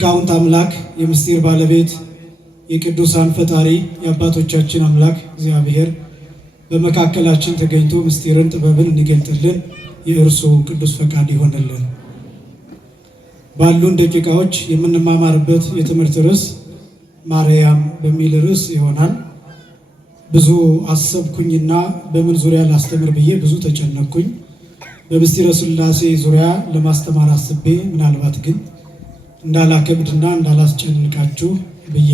ሊቃውንት አምላክ የምስጢር ባለቤት የቅዱሳን ፈጣሪ የአባቶቻችን አምላክ እግዚአብሔር በመካከላችን ተገኝቶ ምስጢርን ጥበብን እንዲገልጥልን የእርሱ ቅዱስ ፈቃድ ይሆንልን። ባሉን ደቂቃዎች የምንማማርበት የትምህርት ርዕስ ማርያም በሚል ርዕስ ይሆናል። ብዙ አሰብኩኝና በምን ዙሪያ ላስተምር ብዬ ብዙ ተጨነቅኩኝ። በምስጢረ ሥላሴ ዙሪያ ለማስተማር አስቤ ምናልባት ግን እንዳላከብድና እንዳላስጨንቃችሁ ብዬ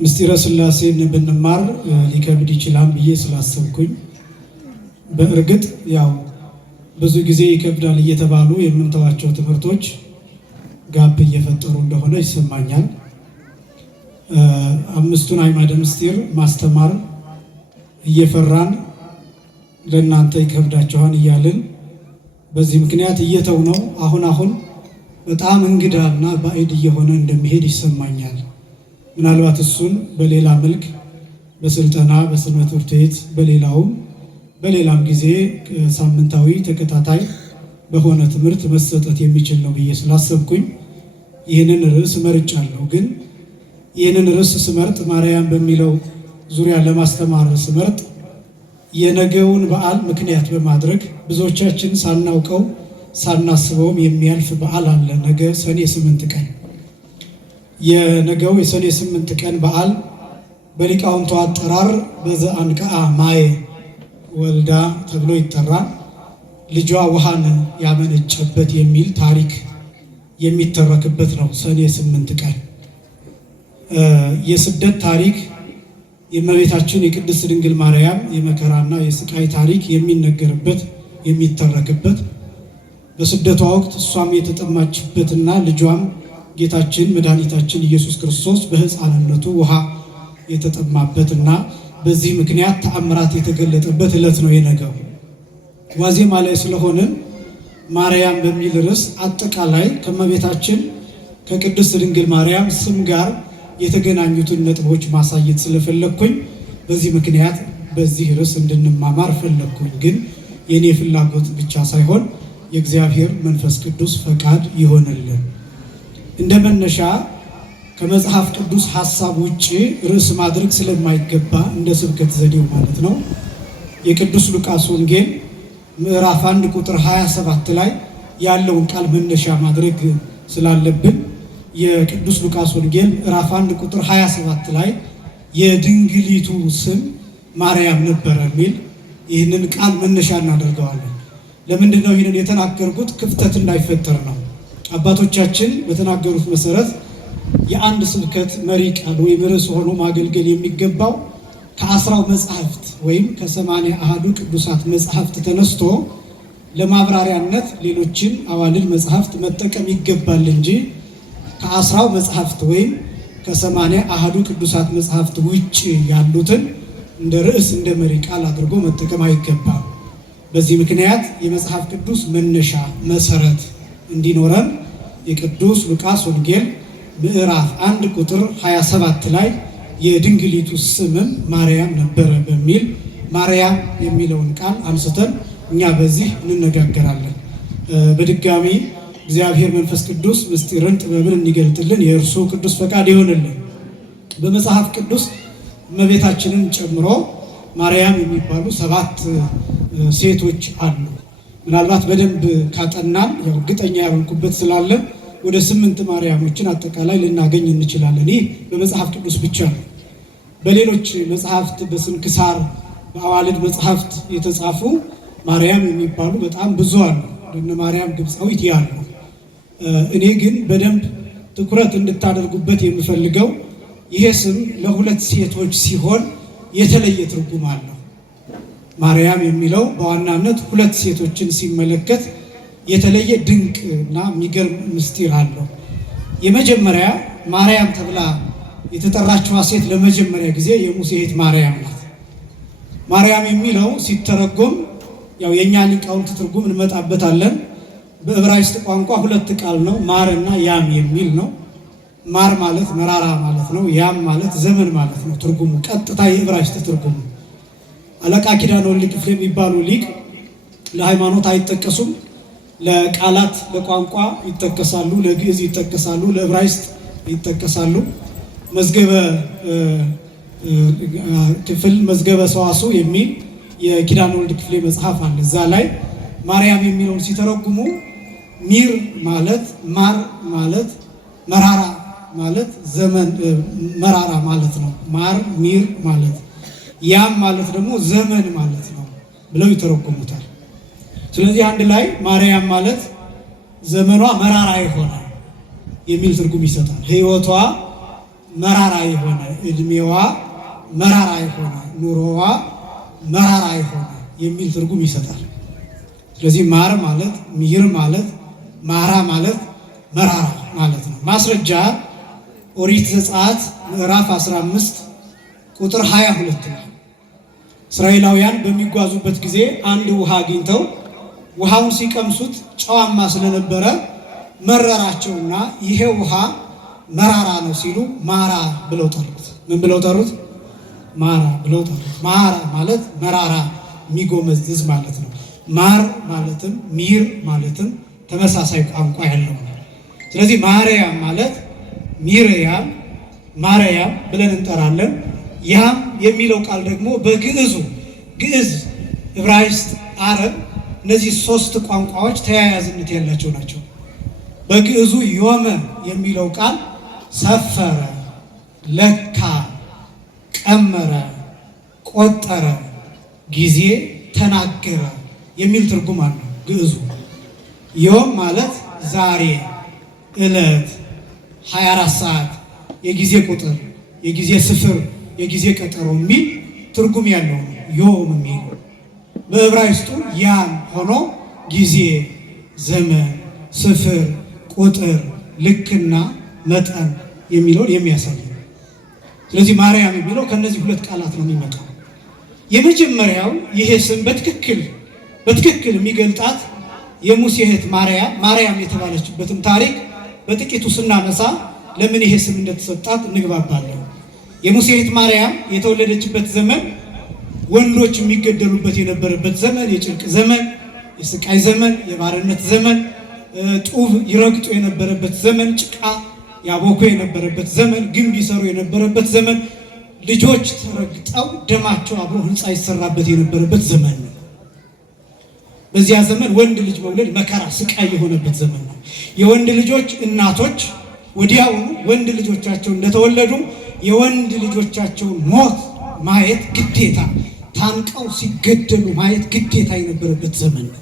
ምስጢረ ሥላሴን ብንማር ሊከብድ ይችላል ብዬ ስላሰብኩኝ፣ በእርግጥ ያው ብዙ ጊዜ ይከብዳል እየተባሉ የምንተዋቸው ትምህርቶች ጋብ እየፈጠሩ እንደሆነ ይሰማኛል። አምስቱን አዕማደ ምስጢር ማስተማር እየፈራን ለእናንተ ይከብዳችኋል እያልን በዚህ ምክንያት እየተው ነው። አሁን በጣም እንግዳና ባዕድ እየሆነ እንደሚሄድ ይሰማኛል። ምናልባት እሱን በሌላ መልክ በስልጠና በሰንበት ትምህርት ቤት በሌላም ጊዜ ሳምንታዊ ተከታታይ በሆነ ትምህርት መሰጠት የሚችል ነው ብዬ ስላሰብኩኝ ይህንን ርዕስ መርጫለሁ። ግን ይህንን ርዕስ ስመርጥ ማርያም በሚለው ዙሪያ ለማስተማር ስመርጥ የነገውን በዓል ምክንያት በማድረግ ብዙዎቻችን ሳናውቀው ሳናስበውም የሚያልፍ በዓል አለ። ነገ ሰኔ 8 ቀን የነገው የሰኔ 8 ቀን በዓል በሊቃውንቱ አጠራር በዘአንቅዓ ማየ ወልዳ ተብሎ ይጠራል። ልጇ ውሃን ያመነጨበት የሚል ታሪክ የሚተረክበት ነው። ሰኔ 8 ቀን የስደት ታሪክ የእመቤታችን የቅድስት ድንግል ማርያም የመከራና የስቃይ ታሪክ የሚነገርበት የሚተረክበት፣ በስደቷ ወቅት እሷም የተጠማችበትና ልጇም ጌታችን መድኃኒታችን ኢየሱስ ክርስቶስ በሕፃንነቱ ውሃ የተጠማበትና በዚህ ምክንያት ተአምራት የተገለጠበት ዕለት ነው የነገው። ዋዜማ ላይ ስለሆነ ማርያም በሚል ርዕስ አጠቃላይ ከእመቤታችን ከቅድስት ድንግል ማርያም ስም ጋር የተገናኙትን ነጥቦች ማሳየት ስለፈለግኩኝ በዚህ ምክንያት በዚህ ርዕስ እንድንማማር ፈለግኩኝ። ግን የኔ ፍላጎት ብቻ ሳይሆን የእግዚአብሔር መንፈስ ቅዱስ ፈቃድ ይሆንልን። እንደ መነሻ ከመጽሐፍ ቅዱስ ሐሳብ ውጭ ርዕስ ማድረግ ስለማይገባ እንደ ስብከት ዘዴው ማለት ነው የቅዱስ ሉቃስ ወንጌል ምዕራፍ 1 ቁጥር 27 ላይ ያለውን ቃል መነሻ ማድረግ ስላለብን የቅዱስ ሉቃስ ወንጌል ምዕራፍ 1 ቁጥር 27 ላይ የድንግሊቱ ስም ማርያም ነበረ የሚል ይህንን ቃል መነሻ እናደርገዋለን። ለምንድን ነው ይህንን የተናገርኩት? ክፍተት እንዳይፈጠር ነው። አባቶቻችን በተናገሩት መሰረት የአንድ ስብከት መሪ ቃል ወይም ርዕስ ሆኖ ማገልገል የሚገባው ከ10 መጽሐፍት ወይም ከ81 ቅዱሳት መጽሐፍት ተነስቶ ለማብራሪያነት ሌሎችን አዋልድ መጽሐፍት መጠቀም ይገባል እንጂ ከ10 መጽሐፍት ወይም ከ81 ቅዱሳት መጽሐፍት ውጭ ያሉትን እንደ ርዕስ እንደ መሪ ቃል አድርጎ መጠቀም አይገባም። በዚህ ምክንያት የመጽሐፍ ቅዱስ መነሻ መሰረት እንዲኖረን የቅዱስ ሉቃስ ወንጌል ምዕራፍ 1 ቁጥር 27 ላይ የድንግሊቱ ስምም ማርያም ነበረ በሚል ማርያም የሚለውን ቃል አንስተን እኛ በዚህ እንነጋገራለን። በድጋሚ እግዚአብሔር መንፈስ ቅዱስ ምስጢርን ጥበብን እንዲገልጥልን የእርሱ ቅዱስ ፈቃድ ይሆንልን። በመጽሐፍ ቅዱስ እመቤታችንን ጨምሮ ማርያም የሚባሉ 7 ሴቶች አሉ። ምናልባት በደንብ ካጠናን ያው እርግጠኛ ያልኩበት ስላለ ወደ 8 ማርያሞችን አጠቃላይ ልናገኝ እንችላለን። ይህ በመጽሐፍ ቅዱስ ብቻ ነው። በሌሎች መጽሐፍት በስንክሳር በአዋልድ መጽሐፍት የተጻፉ ማርያም የሚባሉ በጣም ብዙ አሉ። እነ ማርያም ግብፃዊት ያሉ። እኔ ግን በደንብ ትኩረት እንድታደርጉበት የምፈልገው ይሄ ስም ለ2 ሴቶች ሲሆን የተለየ ትርጉም አለው። ማርያም የሚለው በዋናነት 2 ሴቶችን ሲመለከት የተለየ ድንቅ እና የሚገርም ምስጢር አለው። የመጀመሪያ ማርያም ተብላ የተጠራችዋ ሴት ለመጀመሪያ ጊዜ የሙሴ እህት ማርያም ናት። ማርያም የሚለው ሲተረጎም ያው የኛ ሊቃውንት ትርጉም እንመጣበታለን። በዕብራይስጥ ቋንቋ ሁለት ቃል ነው፣ ማርና ያም የሚል ነው። ማር ማለት መራራ ማለት ነው። ያም ማለት ዘመን ማለት ነው። ትርጉሙ ቀጥታ የዕብራይስጥ ትርጉሙ። አለቃ ኪዳነ ወልድ ክፍሌ የሚባሉ ሊቅ ለሃይማኖት አይጠቀሱም፣ ለቃላት ለቋንቋ ይጠቀሳሉ፣ ለግዕዝ ይጠቀሳሉ፣ ለዕብራይስጥ ይጠቀሳሉ። መዝገበ ክፍል መዝገበ ሰዋስው የሚል የኪዳነ ወልድ ክፍሌ መጽሐፍ አለ። እዛ ላይ ማርያም የሚለውን ሲተረጉሙ ሚር ማለት ማር ማለት መራራ ማለት ዘመን መራራ ማለት ነው። ማር ሚር ማለት ያም ማለት ደግሞ ዘመን ማለት ነው ብለው ይተረጉሙታል። ስለዚህ አንድ ላይ ማርያም ማለት ዘመኗ መራራ የሆነ የሚል ትርጉም ይሰጣል። ሕይወቷ መራራ የሆነ፣ እድሜዋ መራራ የሆነ፣ ኑሮዋ መራራ የሆነ የሚል ትርጉም ይሰጣል። ስለዚህ ማር ማለት ሚር ማለት ማራ ማለት መራራ ማለት ነው። ማስረጃ ኦሪት ዘጸአት ምዕራፍ 15 ቁጥር 22 ነው። እስራኤላውያን በሚጓዙበት ጊዜ አንድ ውሃ አግኝተው ውሃውን ሲቀምሱት ጨዋማ ስለነበረ መረራቸውና ይሄ ውሃ መራራ ነው ሲሉ ማራ ብለው ጠሩት። ምን ብለው ጠሩት? ማራ ብለው ጠሩት። ማራ ማለት መራራ የሚጎመዝዝ ማለት ነው። ማር ማለትም ሚር ማለትም ተመሳሳይ ቋንቋ ያለው ነው። ስለዚህ ማርያም ማለት ሚርያም ማርያም ብለን እንጠራለን። ያም የሚለው ቃል ደግሞ በግዕዙ ግዕዝ፣ ዕብራይስጥ፣ አረብ እነዚህ ሶስት ቋንቋዎች ተያያዝነት ያላቸው ናቸው። በግዕዙ ዮመ የሚለው ቃል ሰፈረ፣ ለካ፣ ቀመረ፣ ቆጠረ፣ ጊዜ ተናገረ የሚል ትርጉም አለው ግዕዙ። ዮም ማለት ዛሬ፣ ዕለት፣ 24 ሰዓት፣ የጊዜ ቁጥር፣ የጊዜ ስፍር፣ የጊዜ ቀጠሮ የሚል ትርጉም ያለው ነው ዮም የሚል። በዕብራይስጡ ያም ሆኖ ጊዜ፣ ዘመን፣ ስፍር፣ ቁጥር፣ ልክና መጠን የሚለውን የሚያሳይ ነው። ስለዚህ ማርያም የሚለው ከነዚህ ሁለት ቃላት ነው የሚመጣው። የመጀመሪያው ይሄ ስም በትክክል የሚገልጣት የሙሴ እህት ማርያም የተባለችበትን ታሪክ በጥቂቱ ስናነሳ ለምን ይሄ ስም እንደተሰጣት እንግባባለን። የሙሴ እህት ማርያም የተወለደችበት ዘመን ወንዶች የሚገደሉበት የነበረበት ዘመን፣ የጭንቅ ዘመን፣ የስቃይ ዘመን፣ የባርነት ዘመን፣ ጡብ ይረግጡ የነበረበት ዘመን፣ ጭቃ ያቦኩ የነበረበት ዘመን፣ ግንብ ይሰሩ የነበረበት ዘመን፣ ልጆች ተረግጠው ደማቸው አብሮ ሕንፃ ይሰራበት የነበረበት ዘመን ነው። በዚያ ዘመን ወንድ ልጅ መውለድ መከራ፣ ስቃይ የሆነበት ዘመን ነው። የወንድ ልጆች እናቶች ወዲያውኑ ወንድ ልጆቻቸው እንደተወለዱ የወንድ ልጆቻቸውን ሞት ማየት ግዴታ፣ ታንቀው ሲገደሉ ማየት ግዴታ የነበረበት ዘመን ነው።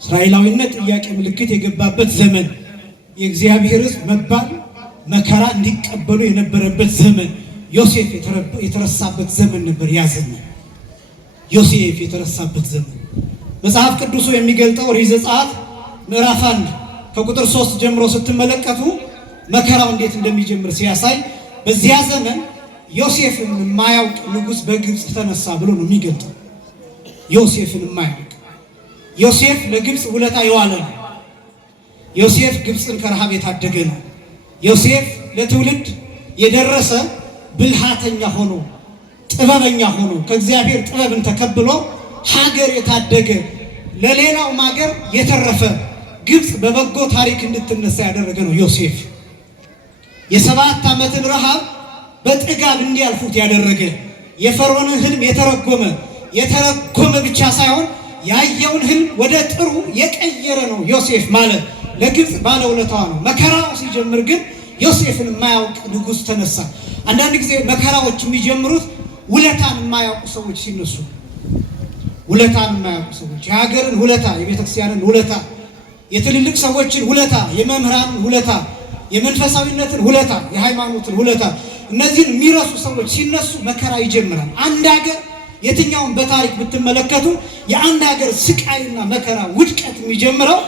እስራኤላዊነት ጥያቄ ምልክት የገባበት ዘመን፣ የእግዚአብሔር ሕዝብ መባል መከራ እንዲቀበሉ የነበረበት ዘመን፣ ዮሴፍ የተረሳበት ዘመን ነበር። ያ ዘመን ዮሴፍ የተረሳበት ዘመን መጽሐፍ ቅዱሱ የሚገልጠው ኦሪት ዘጸአት ምዕራፍ 1 ከቁጥር 3 ጀምሮ ስትመለከቱ መከራው እንዴት እንደሚጀምር ሲያሳይ በዚያ ዘመን ዮሴፍን የማያውቅ ንጉሥ በግብፅ ተነሳ ብሎ ነው የሚገልጠው። ዮሴፍን የማያውቅ ዮሴፍ ለግብፅ ውለታ የዋለ ነው። ዮሴፍ ግብፅን ከረሃብ የታደገ ነው። ዮሴፍ ለትውልድ የደረሰ ብልሃተኛ ሆኖ ጥበበኛ ሆኖ ከእግዚአብሔር ጥበብን ተቀብሎ ሀገር የታደገ ለሌላውም ሀገር የተረፈ ግብፅ በበጎ ታሪክ እንድትነሳ ያደረገ ነው ዮሴፍ። የ7 ዓመትን ረሃብ በጥጋብ እንዲያልፉት ያደረገ የፈርዖንን ህልም የተረጎመ ብቻ ሳይሆን ያየውን ህልም ወደ ጥሩ የቀየረ ነው ዮሴፍ ማለት ለግብፅ ባለውለታዋ ነው። መከራው ሲጀምር ግን ዮሴፍን የማያውቅ ንጉሥ ተነሳ። አንዳንድ ጊዜ መከራዎች የሚጀምሩት ውለታን የማያውቁ ሰዎች ሲነሱ፣ ውለታን የማያውቁ ሰዎች የሀገርን ውለታ፣ የቤተክርስቲያንን ውለታ፣ የትልልቅ ሰዎችን ውለታ፣ የመምህራንን ውለታ፣ የመንፈሳዊነትን ውለታ፣ የሃይማኖትን ውለታ፣ እነዚህን የሚረሱ ሰዎች ሲነሱ መከራ ይጀምራል። አንድ ሀገር የትኛውን በታሪክ ብትመለከቱ የአንድ ሀገር ስቃይና መከራ ውድቀት የሚጀምረው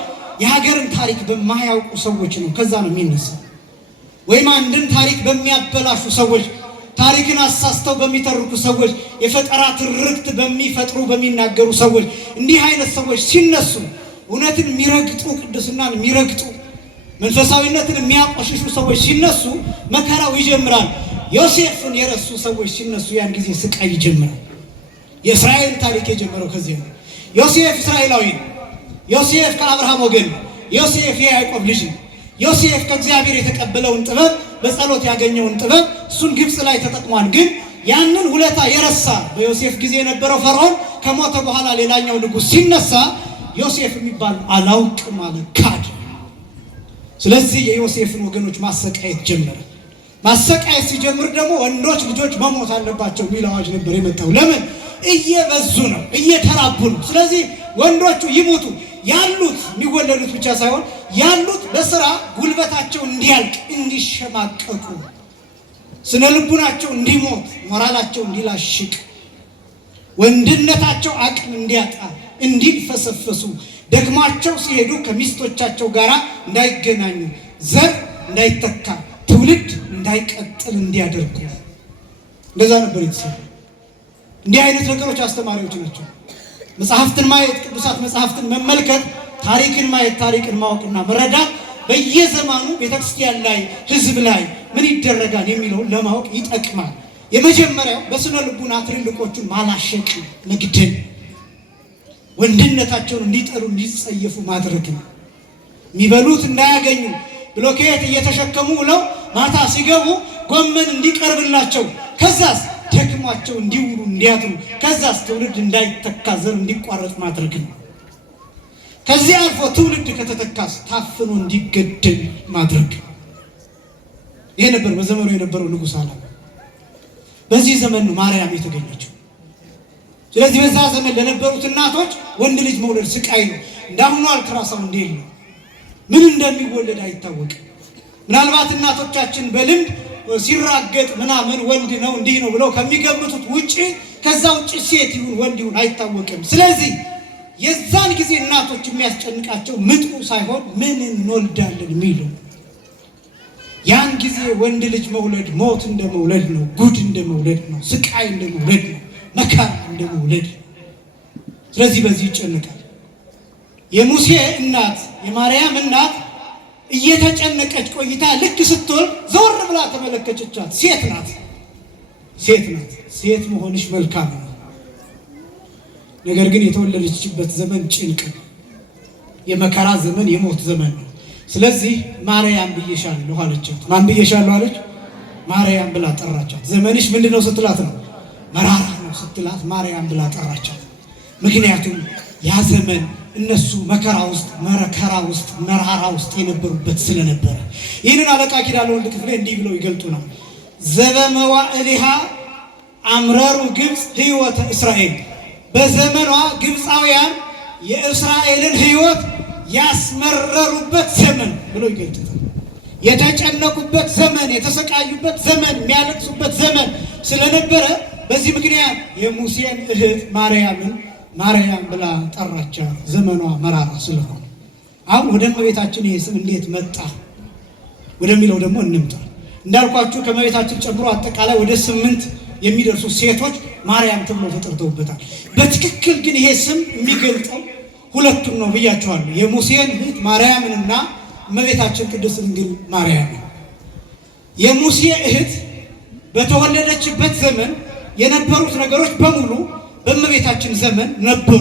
የሀገርን ታሪክ በማያውቁ ሰዎች ነው። ከዛ ነው የሚነሳው። ወይም አንድን ታሪክ በሚያበላሹ ሰዎች፣ ታሪክን አሳስተው በሚተርኩ ሰዎች፣ የፈጠራ ትርክት በሚፈጥሩ በሚናገሩ ሰዎች፣ እንዲህ አይነት ሰዎች ሲነሱ እውነትን የሚረግጡ ቅድስናን የሚረግጡ መንፈሳዊነትን የሚያቆሽሹ ሰዎች ሲነሱ መከራው ይጀምራል። ዮሴፍን የረሱ ሰዎች ሲነሱ ያን ጊዜ ስቃይ ይጀምራል። የእስራኤል ታሪክ የጀመረው ከዚህ ነው። ዮሴፍ እስራኤላዊ ነው። ዮሴፍ ከአብርሃም ወገን ነው። ዮሴፍ የያዕቆብ ልጅ ነው። ዮሴፍ ከእግዚአብሔር የተቀበለውን ጥበብ በጸሎት ያገኘውን ጥበብ እሱን ግብፅ ላይ ተጠቅሟል። ግን ያንን ውለታ የረሳ በዮሴፍ ጊዜ የነበረው ፈርዖን ከሞተ በኋላ ሌላኛው ንጉሥ ሲነሳ ዮሴፍ የሚባል አላውቅም አለ፣ ካድ። ስለዚህ የዮሴፍን ወገኖች ማሰቃየት ጀመረ። ማሰቃየት ሲጀምር ደግሞ ወንዶች ልጆች መሞት አለባቸው የሚል አዋጅ ነበር የመጣው። ለምን? እየበዙ ነው፣ እየተራቡ ነው። ስለዚህ ወንዶቹ ይሞቱ፣ ያሉት የሚወለዱት ብቻ ሳይሆን ያሉት በስራ ጉልበታቸው እንዲያልቅ፣ እንዲሸማቀቁ፣ ስነ ልቡናቸው እንዲሞት፣ ሞራላቸው እንዲላሽቅ፣ ወንድነታቸው አቅም እንዲያጣ፣ እንዲፈሰፈሱ፣ ደክሟቸው ሲሄዱ ከሚስቶቻቸው ጋር እንዳይገናኙ፣ ዘር እንዳይተካ፣ ትውልድ እንዳይቀጥል እንዲያደርጉ። እንደዛ ነበር የተሰራ። እንዲህ አይነት ነገሮች አስተማሪዎች ናቸው። መጽሐፍትን ማየት፣ ቅዱሳት መጽሐፍትን መመልከት፣ ታሪክን ማየት፣ ታሪክን ማወቅና መረዳት በየዘመኑ ቤተክርስቲያን ላይ ሕዝብ ላይ ምን ይደረጋል የሚለውን ለማወቅ ይጠቅማል። የመጀመሪያው በስነ ልቡና ትልልቆቹን ማላሸቅ፣ መግደል፣ ወንድነታቸውን እንዲጠሉ እንዲጸየፉ ማድረግ ነው። የሚበሉት እንዳያገኙ ብሎኬት እየተሸከሙ ብለው ማታ ሲገቡ ጎመን እንዲቀርብላቸው፣ ከዛስ ደክሟቸው እንዲውሉ እንዲያድሩ፣ ከዛስ ትውልድ እንዳይተካ ዘር እንዲቋረጥ ማድረግ ነው። ከዚህ አልፎ ትውልድ ከተተካስ ታፍኖ እንዲገደል ማድረግ። ይሄ ነበር በዘመኑ የነበረው ንጉሥ ዓላማ። በዚህ ዘመን ነው ማርያም የተገኘችው። ስለዚህ በዛ ዘመን ለነበሩት እናቶች ወንድ ልጅ መውለድ ስቃይ ነው። እንዳሁኑ አልትራሳውንድ የለም። ምን እንደሚወለድ አይታወቅም። ምናልባት እናቶቻችን በልምድ ሲራገጥ ምናምን ወንድ ነው እንዲህ ነው ብለው ከሚገምቱት ውጪ ከዛ ውጪ ሴት ይሁን ወንድ ይሁን አይታወቅም። ስለዚህ የዛን ጊዜ እናቶች የሚያስጨንቃቸው ምጡ ሳይሆን ምን እንወልዳለን የሚለው። ያን ጊዜ ወንድ ልጅ መውለድ ሞት እንደ መውለድ ነው፣ ጉድ እንደ መውለድ ነው፣ ስቃይ እንደ መውለድ ነው፣ መከራ እንደ መውለድ ነው። ስለዚህ በዚህ ይጨነቃል። የሙሴ እናት የማርያም እናት እየተጨነቀች ቆይታ ልክ ስትወልድ ዘወር ብላ ተመለከተቻት። ሴት ናት፣ ሴት ናት። ሴት መሆንሽ መልካም ነው። ነገር ግን የተወለደችበት ዘመን ጭንቅ፣ የመከራ ዘመን፣ የሞት ዘመን ነው። ስለዚህ ማርያም ብዬሻለሁ አለቻት። ማን ብዬሻለሁ አለች? ማርያም ብላ ጠራቻት። ዘመንሽ ምንድነው ስትላት ነው? መራራ ነው ስትላት ማርያም ብላ ጠራቻት። ምክንያቱም ያ ዘመን እነሱ መከራ ውስጥ መራራ ውስጥ የነበሩበት ስለነበረ። ይህንን አለቃ ኪዳነ ወልድ ክፍሌ እንዲህ ብለው ይገልጡ ነው። ዘበመዋዕሊሃ አምረሩ ግብፅ ሕይወተ እስራኤል፣ በዘመኗ ግብፃውያን የእስራኤልን ሕይወት ያስመረሩበት ዘመን ብለው ይገልጡታል። የተጨነቁበት ዘመን፣ የተሰቃዩበት ዘመን፣ የሚያለቅሱበት ዘመን ስለነበረ በዚህ ምክንያት የሙሴን እህት ማርያምን ማርያም ብላ ጠራቻት። ዘመኗ መራራ ስለሆነ። አሁን ወደ እመቤታችን ይሄ ስም እንዴት መጣ ወደሚለው ደግሞ እንምጣ። እንዳልኳችሁ ከእመቤታችን ጨምሮ አጠቃላይ ወደ 8 የሚደርሱ ሴቶች ማርያም ተብለው ተጠርተውበታል። በትክክል ግን ይሄ ስም የሚገልጠው ሁለቱን ነው ብያቸዋለሁ። የሙሴን እህት ማርያምንና እመቤታችን ቅድስት ድንግል ማርያምን። የሙሴ እህት በተወለደችበት ዘመን የነበሩት ነገሮች በሙሉ በእመቤታችን ዘመን ነበሩ።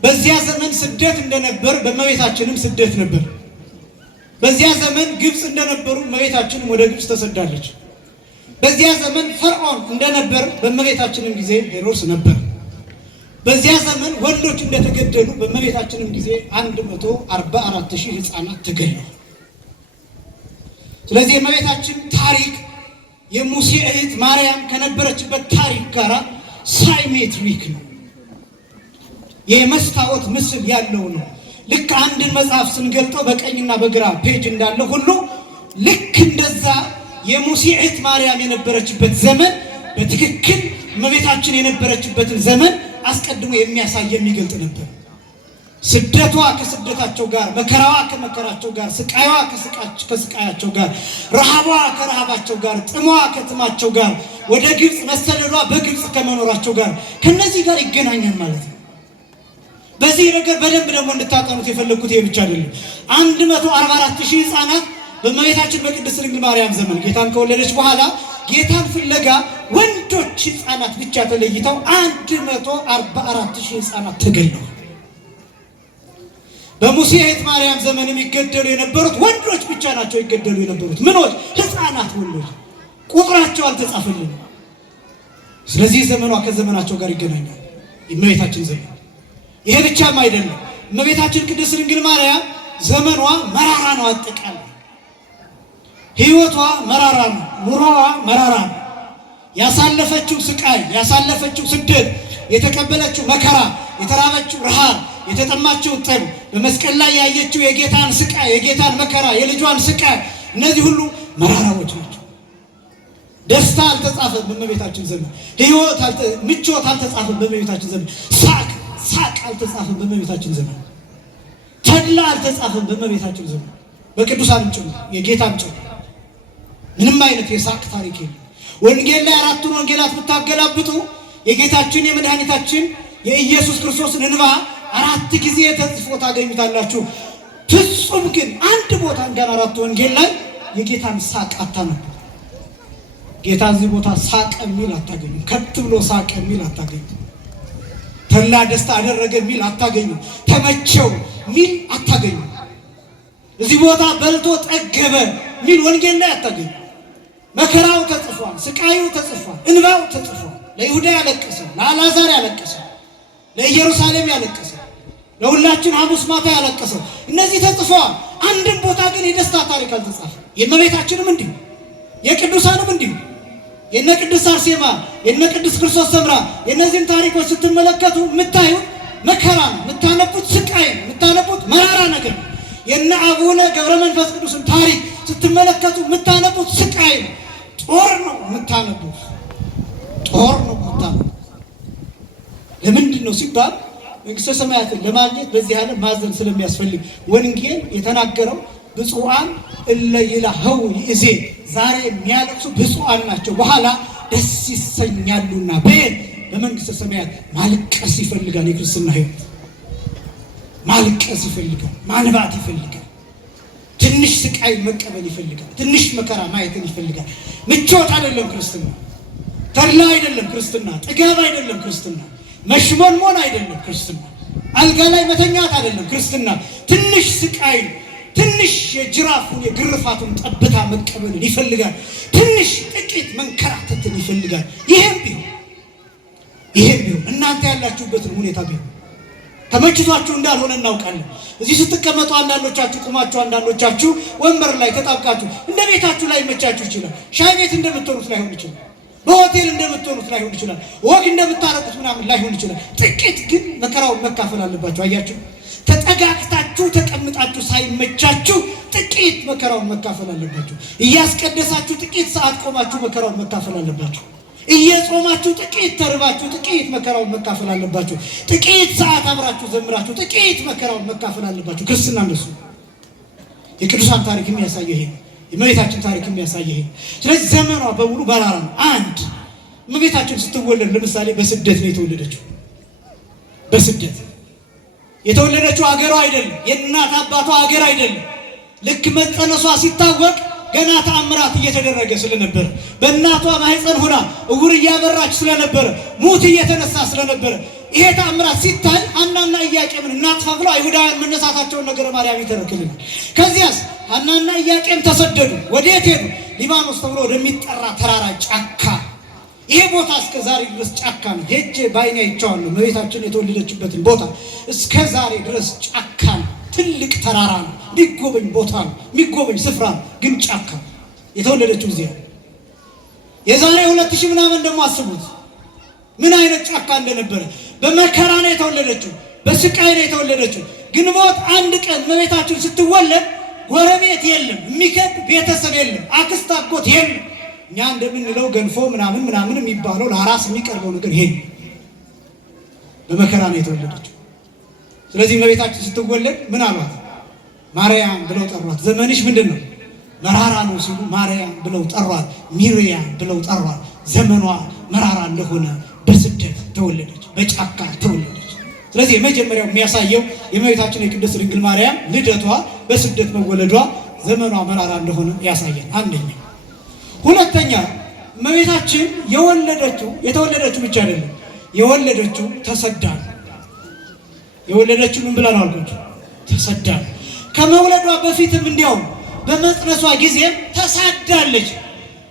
በዚያ ዘመን ስደት እንደነበር በእመቤታችንም ስደት ነበር። በዚያ ዘመን ግብፅ እንደነበሩ እመቤታችንም ወደ ግብፅ ተሰዳለች። በዚያ ዘመን ፈርዖን እንደነበር በእመቤታችንም ጊዜ ሄሮድስ ነበር። በዚያ ዘመን ወንዶች እንደተገደሉ በእመቤታችንም ጊዜ 144,000 ሕፃናት ተገድለዋል። ስለዚህ የእመቤታችን ታሪክ የሙሴ እህት ማርያም ከነበረችበት ታሪክ ጋር ሳይሜትሪክ ነው። የመስታወት ምስል ያለው ነው። ልክ አንድን መጽሐፍ ስንገልጠው በቀኝና በግራ ፔጅ እንዳለ ሁሉ ልክ እንደዛ የሙሴ እህት ማርያም የነበረችበት ዘመን በትክክል እመቤታችን የነበረችበትን ዘመን አስቀድሞ የሚያሳይ የሚገልጥ ነበር። ስደቷ ከስደታቸው ጋር፣ መከራዋ ከመከራቸው ጋር፣ ስቃይዋ ከስቃያቸው ጋር፣ ረሃቧ ከረሃባቸው ጋር፣ ጥሟ ከጥማቸው ጋር፣ ወደ ግብፅ መሰደዷ በግብፅ ከመኖራቸው ጋር ከነዚህ ጋር ይገናኛል ማለት ነው። በዚህ ነገር በደንብ ደግሞ እንድታጠኑት የፈለኩት ይሄ ብቻ አይደለም። 144,000 ሕፃናት በእመቤታችን በቅድስት ድንግል ማርያም ዘመን ጌታን ከወለደች በኋላ ጌታን ፍለጋ ወንዶች ሕፃናት ብቻ ተለይተው 144,000 ሕፃናት ተገለዋል። በሙሴ እህት ማርያም ዘመን የሚገደሉ የነበሩት ወንዶች ብቻ ናቸው ይገደሉ የነበሩት። ምኖች? ሕፃናት ወንዶች። ቁጥራቸው አልተጻፈልንም። ስለዚህ ዘመኗ ከዘመናቸው ጋር ይገናኛል። የእመቤታችን ዘመን ይሄ ብቻም አይደለም። እመቤታችን ቅድስት ድንግል ማርያም ዘመኗ መራራ ነው። አጠቃላይ ሕይወቷ መራራ ነው። ኑሮዋ መራራ ነው። ያሳለፈችው ስቃይ፣ ያሳለፈችው ስደት፣ የተቀበለችው መከራ፣ የተራበችው ረሃብ፣ የተጠማችው ጥም፣ በመስቀል ላይ ያየችው የጌታን ስቃይ፣ የጌታን መከራ፣ የልጇን ስቃይ፣ እነዚህ ሁሉ መራራዎች ናቸው። ደስታ አልተጻፈም በእመቤታችን ዘመን። ሕይወት ምቾት አልተጻፈም በእመቤታችን ዘመን። ሳቅ አልተጻፈም በእመቤታችን ዘመን። ተድላ አልተጻፈም በእመቤታችን ዘመን። በቅዱሳንም ጭምር የጌታም ጭምር ምንም አይነት የሳቅ ታሪክ የለም። ወንጌል ላይ 4ቱን ወንጌላት ብታገላብጡ የጌታችን የመድኃኒታችን የኢየሱስ ክርስቶስን እንባ 4 ጊዜ ተጽፎ ታገኙታላችሁ። ፍጹም ግን አንድ ቦታ እንኳን 4 ወንጌል ላይ የጌታን ሳቅ አታነቡ። ጌታ እዚህ ቦታ ሳቅ የሚል አታገኙ። ከት ብሎ ሳቅ የሚል አታገኙ። ተላ ደስታ አደረገ የሚል አታገኙ። ተመቸው የሚል አታገኙ። እዚህ ቦታ በልቶ ጠገበ የሚል ወንጌል ላይ አታገኙ። መከራው ተጽፏል፣ ስቃዩ ተጽፏል፣ እንባው ተጽፏል። ለይሁዳ ያለቀሰ፣ ለአልዓዛር ያለቀሰ፣ ለኢየሩሳሌም ያለቀሰ፣ ለሁላችን ሐሙስ ማታ ያለቀሰ፣ እነዚህ ተጽፈዋል። አንድም ቦታ ግን የደስታ ታሪክ አልተጻፈም። የእመቤታችንም እንዲሁ፣ የቅዱሳንም እንዲሁ። የነ ቅድስት አርሴማ፣ የነ ቅድስት ክርስቶስ ሰምራ የነዚህን ታሪኮች ስትመለከቱ የምታዩት መከራ ነው፣ የምታነቡት ስቃይ ነው፣ የምታነቡት መራራ ነገር ነው። የነ አቡነ ገብረ መንፈስ ቅዱስን ታሪክ ስትመለከቱ የምታነቡት ስቃይ ነው። ጦር ነው የምታነቡት፣ ጦር ነው የምታነቡት። ለምንድን ነው ሲባል መንግሥተ ሰማያትን ለማግኘት በዚህ ዓለም ማዘን ስለሚያስፈልግ። ወንጌል የተናገረው ብፁዓን እለ ይላኸው ይእዜ፣ ዛሬ የሚያለቅሱ ብፁዓን ናቸው በኋላ ደስ ይሰኛሉና። በመንግሥተ ሰማያት ማልቀስ ይፈልጋል። የክርስትና ሕይወት ማልቀስ ይፈልጋል፣ ማንባት ይፈልጋል፣ ትንሽ ስቃይ መቀበል ይፈልጋል፣ ትንሽ መከራ ማየትን ይፈልጋል። ምቾት አይደለም ክርስትና፣ ተድላ አይደለም ክርስትና፣ ጥጋብ አይደለም ክርስትና፣ መሽሞንሞን አይደለም ክርስትና፣ አልጋ ላይ መተኛት አይደለም ክርስትና። ትንሽ ስቃይ፣ ትንሽ የጅራፉን የግርፋቱን ጠብታ መቀበልን ይፈልጋል። ትንሽ ጥቂት መንከራተትን ይፈልጋል። ይሄም ቢሆን እናንተ ያላችሁበትን ሁኔታ ቢሆን ተመችቷችሁ እንዳልሆነ እናውቃለን። እዚህ ስትቀመጡ አንዳንዶቻችሁ ቁማችሁ፣ አንዳንዶቻችሁ ወንበር ላይ ተጣብቃችሁ እንደ ቤታችሁ ላይ መቻችሁ ይችላል። ሻይ ቤት እንደምትሆኑት ላይሆን ይችላል። በሆቴል እንደምትሆኑት ላይሆን ይችላል። ወግ እንደምታረቁት ምናምን ላይሆን ይችላል። ጥቂት ግን መከራውን መካፈል አለባችሁ። አያችሁ፣ ተጠጋግታችሁ ተቀምጣችሁ ሳይመቻችሁ ጥቂት መከራውን መካፈል አለባችሁ። እያስቀደሳችሁ ጥቂት ሰዓት ቆማችሁ መከራውን መካፈል አለባችሁ። እየጾማችሁ ጥቂት ተርባችሁ ጥቂት መከራውን መካፈል አለባችሁ። ጥቂት ሰዓት አብራችሁ ዘምራችሁ ጥቂት መከራውን መካፈል አለባችሁ። ክርስትና እንደሱ። የቅዱሳን ታሪክ የሚያሳየው ይሄ፣ የእመቤታችን ታሪክ የሚያሳየው ይሄ። ስለዚህ ዘመኗ በሙሉ መራራ ነው። አንድ እመቤታችን ስትወለድ ለምሳሌ በስደት ነው የተወለደችው። በስደት የተወለደችው ሀገሯ አይደለም፣ የእናት አባቷ ሀገር አይደለም። ልክ መጸነሷ ሲታወቅ ገና ተአምራት እየተደረገ ስለነበረ፣ በእናቷ ማህፀን ሆና እውር እያበራች ስለነበረ፣ ሙት እየተነሳ ስለነበረ ይሄ ተአምራት ሲታይ ሐናና ኢያቄምን እናጥፋ ብለው አይሁዳውያን መነሳታቸውን ነገረ ማርያም ይተረክልናል። ከዚያስ ሐናና ኢያቄም ተሰደዱ። ወዴት ሄዱ? ሊባኖስ ተብሎ ወደሚጠራ ተራራ ጫካ። ይሄ ቦታ እስከ ዛሬ ድረስ ጫካ ነው። ሄጄ ባይኔ አይቼዋለሁ። እመቤታችን የተወለደችበትን ቦታ እስከ ዛሬ ድረስ ጫካ ነው። ትልቅ ተራራ ነው። የሚጎበኝ ቦታ ነው። የሚጎበኝ ስፍራ ነው። ግን ጫካ የተወለደችው ጊዜ የዛሬ 2000 ምናምን ደግሞ አስቡት ምን አይነት ጫካ እንደነበረ። በመከራ ነው የተወለደችው፣ በስቃይ ነው የተወለደችው። ግንቦት 1 ቀን እመቤታችን ስትወለድ ጎረቤት የለም፣ የሚከብ ቤተሰብ የለም፣ አክስት አጎት የለም። እኛ እንደምንለው ገንፎ ምናምን ምናምን የሚባለው ለአራስ የሚቀርበው ነገር ይሄ በመከራ ነው የተወለደችው። ስለዚህ እመቤታችን ስትወለድ ምን አሏት? ማርያም ብለው ጠሯት። ዘመንሽ ምንድን ነው? መራራ ነው ሲሉ ማርያም ብለው ጠሯት። ሚሪያም ብለው ጠሯት። ዘመኗ መራራ እንደሆነ በስደት ተወለደች፣ በጫካ ተወለደች። ስለዚህ የመጀመሪያው የሚያሳየው የእመቤታችን የቅድስት ድንግል ማርያም ልደቷ በስደት መወለዷ ዘመኗ መራራ እንደሆነ ያሳያል። አንደኛ። ሁለተኛ እመቤታችን የተወለደችው ብቻ አይደለም፣ የወለደችው ተሰዳ። የወለደችው ምን ብላ ነው አልኳችሁ? ተሰዳ። ከመውለዷ በፊትም እንዲያውም በመጽነሷ ጊዜም ተሳዳለች።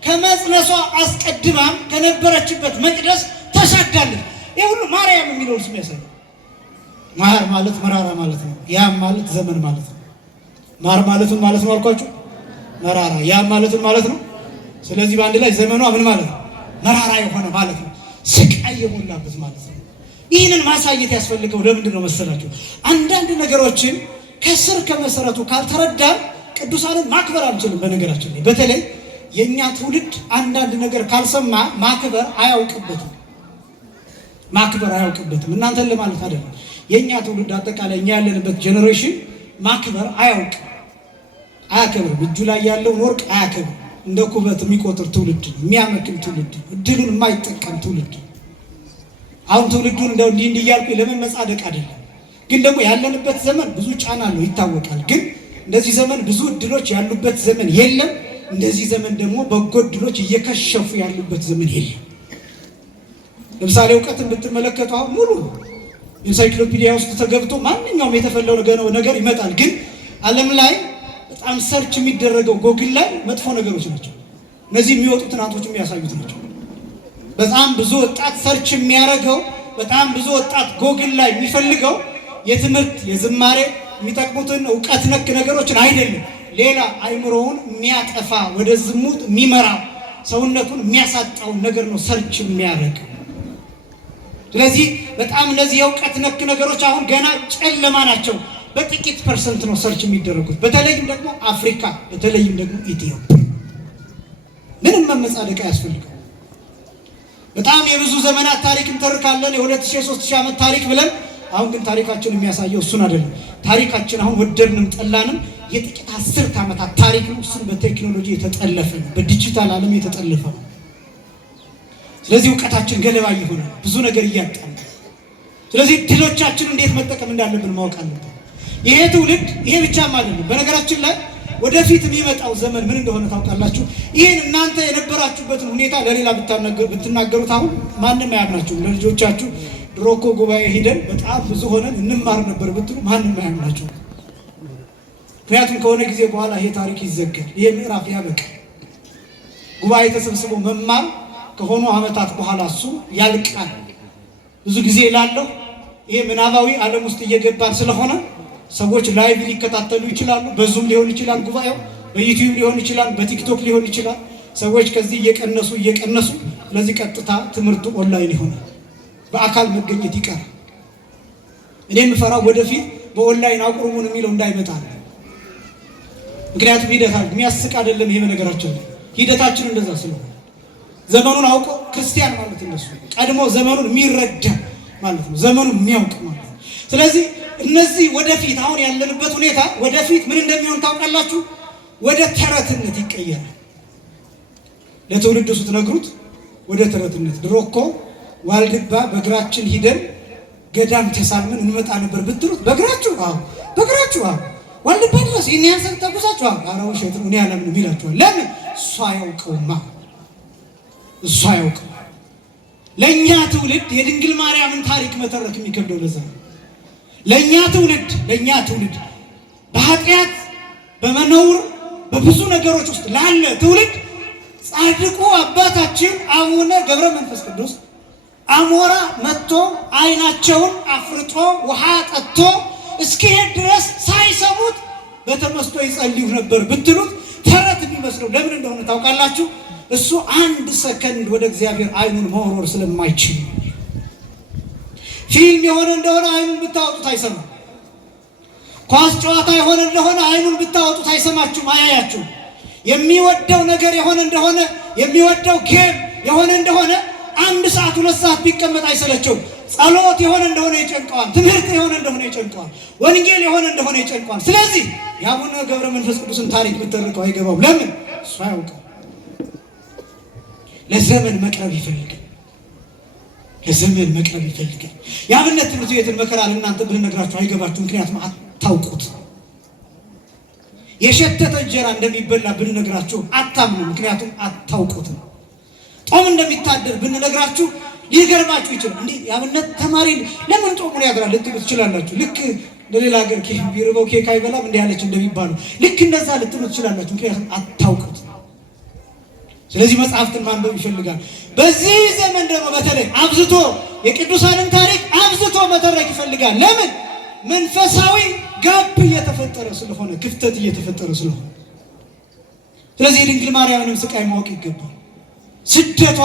ከመጽነሷ አስቀድማም ከነበረችበት መቅደስ ተሳዳለች። ይህ ሁሉ ማርያም የሚለውን ስም ያሳያል። ማር ማለት መራራ ማለት ነው። ያም ማለት ዘመን ማለት ነው። ማር ማለቱን ማለት ነው አልኳችሁ፣ መራራ። ያም ማለቱን ማለት ነው። ስለዚህ በአንድ ላይ ዘመኗ ምን ማለት ነው? መራራ የሆነ ማለት ነው። ስቃይ የሞላበት ማለት ነው። ይህንን ማሳየት ያስፈልገው ለምንድን ነው መሰላችሁ? አንዳንድ ነገሮችን ከስር ከመሰረቱ ካልተረዳን ቅዱሳንን ማክበር አንችልም። በነገራችን ላይ በተለይ የእኛ ትውልድ አንዳንድ ነገር ካልሰማ ማክበር አያውቅበትም። እናንተን ለማለት አይደለም። የእኛ ትውልድ አጠቃላይ እኛ ያለንበት ጄኔሬሽን ማክበር አያከብርም። እጁ ላይ ያለውን ወርቅ አያከብርም። እንደ ኩበት የሚቆጥር ትውልድ ነው። የሚያመክን ትውልድ ነው። እድሉን የማይጠቀም ትውልድ ነው። አሁን ትውልዱን እንደው እንዲህ እያልኩ ለመመጻደቅ አይደለም፣ ግን ደግሞ ያለንበት ዘመን ብዙ ጫና አለው ይታወቃል። ግን እንደዚህ ዘመን ብዙ እድሎች ያሉበት ዘመን የለም። እንደዚህ ዘመን ደግሞ በጎ እድሎች እየከሸፉ ያሉበት ዘመን የለም። ለምሳሌ እውቀትን ብትመለከቱ አሁን ሙሉ ኢንሳይክሎፒዲያ ውስጥ ተገብቶ ማንኛውም የተፈለገው ነገር ይመጣል። ግን ዓለም ላይ በጣም ሰርች የሚደረገው ጎግል ላይ መጥፎ ነገሮች ናቸው። እነዚህ የሚወጡ ጥናቶች የሚያሳዩት ናቸው። በጣም ብዙ ወጣት ሰርች የሚያደርገው፣ በጣም ብዙ ወጣት ጎግል ላይ የሚፈልገው የትምህርት የዝማሬ የሚጠቅሙትን እውቀት ነክ ነገሮችን አይደለም። ሌላ አይምሮውን የሚያጠፋ ወደ ዝሙት የሚመራ ሰውነቱን የሚያሳጣውን ነገር ነው ሰርች የሚያደርግ። ስለዚህ በጣም እነዚህ የእውቀት ነክ ነገሮች አሁን ገና ጨለማ ናቸው። በጥቂት ፐርሰንት ነው ሰርች የሚደረጉት። በተለይም ደግሞ አፍሪካ፣ በተለይም ደግሞ ኢትዮጵያ። ምንም መመጻደቅ አያስፈልገው። በጣም የብዙ ዘመናት ታሪክ እንተርካለን፣ የ2000-3000 ዓመት ታሪክ ብለን። አሁን ግን ታሪካችን የሚያሳየው እሱን አይደለም። ታሪካችን አሁን ወደድንም ጠላንም የጥቂት 10 ዓመታት ታሪክ ነው። እሱን በቴክኖሎጂ የተጠለፈ ነው፣ በዲጂታል ዓለም የተጠለፈ ነው። ስለዚህ እውቀታችን ገለባ እየሆነ ብዙ ነገር እያጣን። ስለዚህ ድሎቻችን እንዴት መጠቀም እንዳለብን ማወቅ አለብን። ይሄ ትውልድ ይሄ ብቻም አይደለም። በነገራችን ላይ ወደፊት የሚመጣው ዘመን ምን እንደሆነ ታውቃላችሁ? ይህን እናንተ የነበራችሁበትን ሁኔታ ለሌላ ብትናገሩት አሁን ማንም አያምናችሁም። ለልጆቻችሁ ድሮ እኮ ጉባኤ ሂደን በጣም ብዙ ሆነን እንማር ነበር ብትሉ ማንም አያምናችሁም። ምክንያቱም ከሆነ ጊዜ በኋላ ይሄ ታሪክ ይዘጋል፣ ይሄ ምዕራፍ ያበቃል። ጉባኤ ተሰብስቦ መማር ከሆኑ ዓመታት በኋላ እሱ ያልቃል። ብዙ ጊዜ ላለው ይሄ ምናባዊ ዓለም ውስጥ እየገባን ስለሆነ ሰዎች ላይቭ ሊከታተሉ ይችላሉ። በዙም ሊሆን ይችላል ጉባኤው፣ በዩቲዩብ ሊሆን ይችላል፣ በቲክቶክ ሊሆን ይችላል። ሰዎች ከዚህ እየቀነሱ ስለዚህ ቀጥታ ትምህርቱ ኦንላይን ይሆናል። በአካል መገኘት ይቀራል። እኔ የምፈራው ወደፊት በኦንላይን አቁርሙን የሚለው እንዳይመጣ ነው። ምክንያቱም ሂደታል የሚያስቅ አይደለም። ይሄ ነገራችን ሂደታችን እንደዛ ስለሆነ ዘመኑን አውቆ ክርስቲያን ማለት እነሱ ቀድሞ ዘመኑን የሚረዳ ማለት ነው፣ ዘመኑን የሚያውቅ ማለት ነው። ስለዚህ እነዚህ ወደፊት አሁን ያለንበት ሁኔታ ወደፊት ምን እንደሚሆን ታውቃላችሁ? ወደ ተረትነት ይቀየራል። ለትውልዱ ስትነግሩት ወደ ተረትነት። ድሮ እኮ ዋልድባ በእግራችን ሂደን ገዳም ተሳልመን እንመጣ ነበር ብትሉት በእግራችሁ ዋልድባ ድረስ ይህን ያንሰን ተጉዛችኋል። ኧረ ውሸት ነው እኔ አላምንም ይላችኋል። ለምን? እሷ ያውቀውማ። ለእኛ ትውልድ የድንግል ማርያምን ታሪክ መተረክ የሚከብደው ለዛ ነው። ለእኛ ትውልድ በኃጢአት በመነውር በብዙ ነገሮች ውስጥ ላለ ትውልድ ጻድቁ አባታችን አቡነ ገብረ መንፈስ ቅዱስ አሞራ መጥቶ አይናቸውን አፍርጦ ውሃ ጠጥቶ እስኪሄድ ድረስ ሳይሰሙት በተመስጦ ይጸልዩ ነበር ብትሉት ተረት የሚመስለው ለምን እንደሆነ ታውቃላችሁ? እሱ 1 ሰከንድ ወደ እግዚአብሔር አይኑን መወርወር ስለማይችል። ፊልም የሆነ እንደሆነ አይኑን ብታወጡት አይሰማም። ኳስ ጨዋታ የሆነ እንደሆነ አይኑን ብታወጡት አይሰማችሁም፣ አያያችሁም። የሚወደው ነገር የሆነ እንደሆነ የሚወደው ጌም የሆነ እንደሆነ 1 ሰዓት 2 ሰዓት ቢቀመጥ አይሰለቸውም። ጸሎት የሆነ እንደሆነ ይጨንቀዋል። ትምህርት የሆነ እንደሆነ ይጨንቀዋል። ወንጌል የሆነ እንደሆነ ይጨንቀዋል። ስለዚህ የአቡነ ገብረ መንፈስ ቅዱስን ታሪክ ብትተርከው አይገባውም። ለምን? እሱ አያውቅም። ለዘመን መቅረብ ይፈልጋል። ከዘመን መቅረብ ይፈልጋል። የአብነት ትምህርት ቤትን መከራ ለእናንተ ብንነግራችሁ አይገባችሁ፣ ምክንያቱም አታውቁት። የሸተተ እንጀራ እንደሚበላ ብንነግራችሁ አታምኑ፣ ምክንያቱም አታውቁት። ጦም እንደሚታደር ብንነግራችሁ ሊገርማችሁ ይችላል። እንዴ የአብነት ተማሪ ለምን ጦሙን ያድራል ልትሉ ትችላላችሁ። ልክ ለሌላ ሀገር ቢርበው ኬክ አይበላም እንዲህ ያለች እንደሚባለው ልክ እንደዛ ልትሉ ትችላላችሁ፣ ምክንያቱም አታውቁት። ስለዚህ መጽሐፍትን ማንበብ ይፈልጋል። በዚህ ዘመን ደግሞ በተለይ አብዝቶ የቅዱሳንን ታሪክ አብዝቶ መተረክ ይፈልጋል። ለምን? መንፈሳዊ ጋፕ እየተፈጠረ ስለሆነ፣ ክፍተት እየተፈጠረ ስለሆነ። ስለዚህ የድንግል ማርያምንም ስቃይ ማወቅ ይገባል። ስደቷ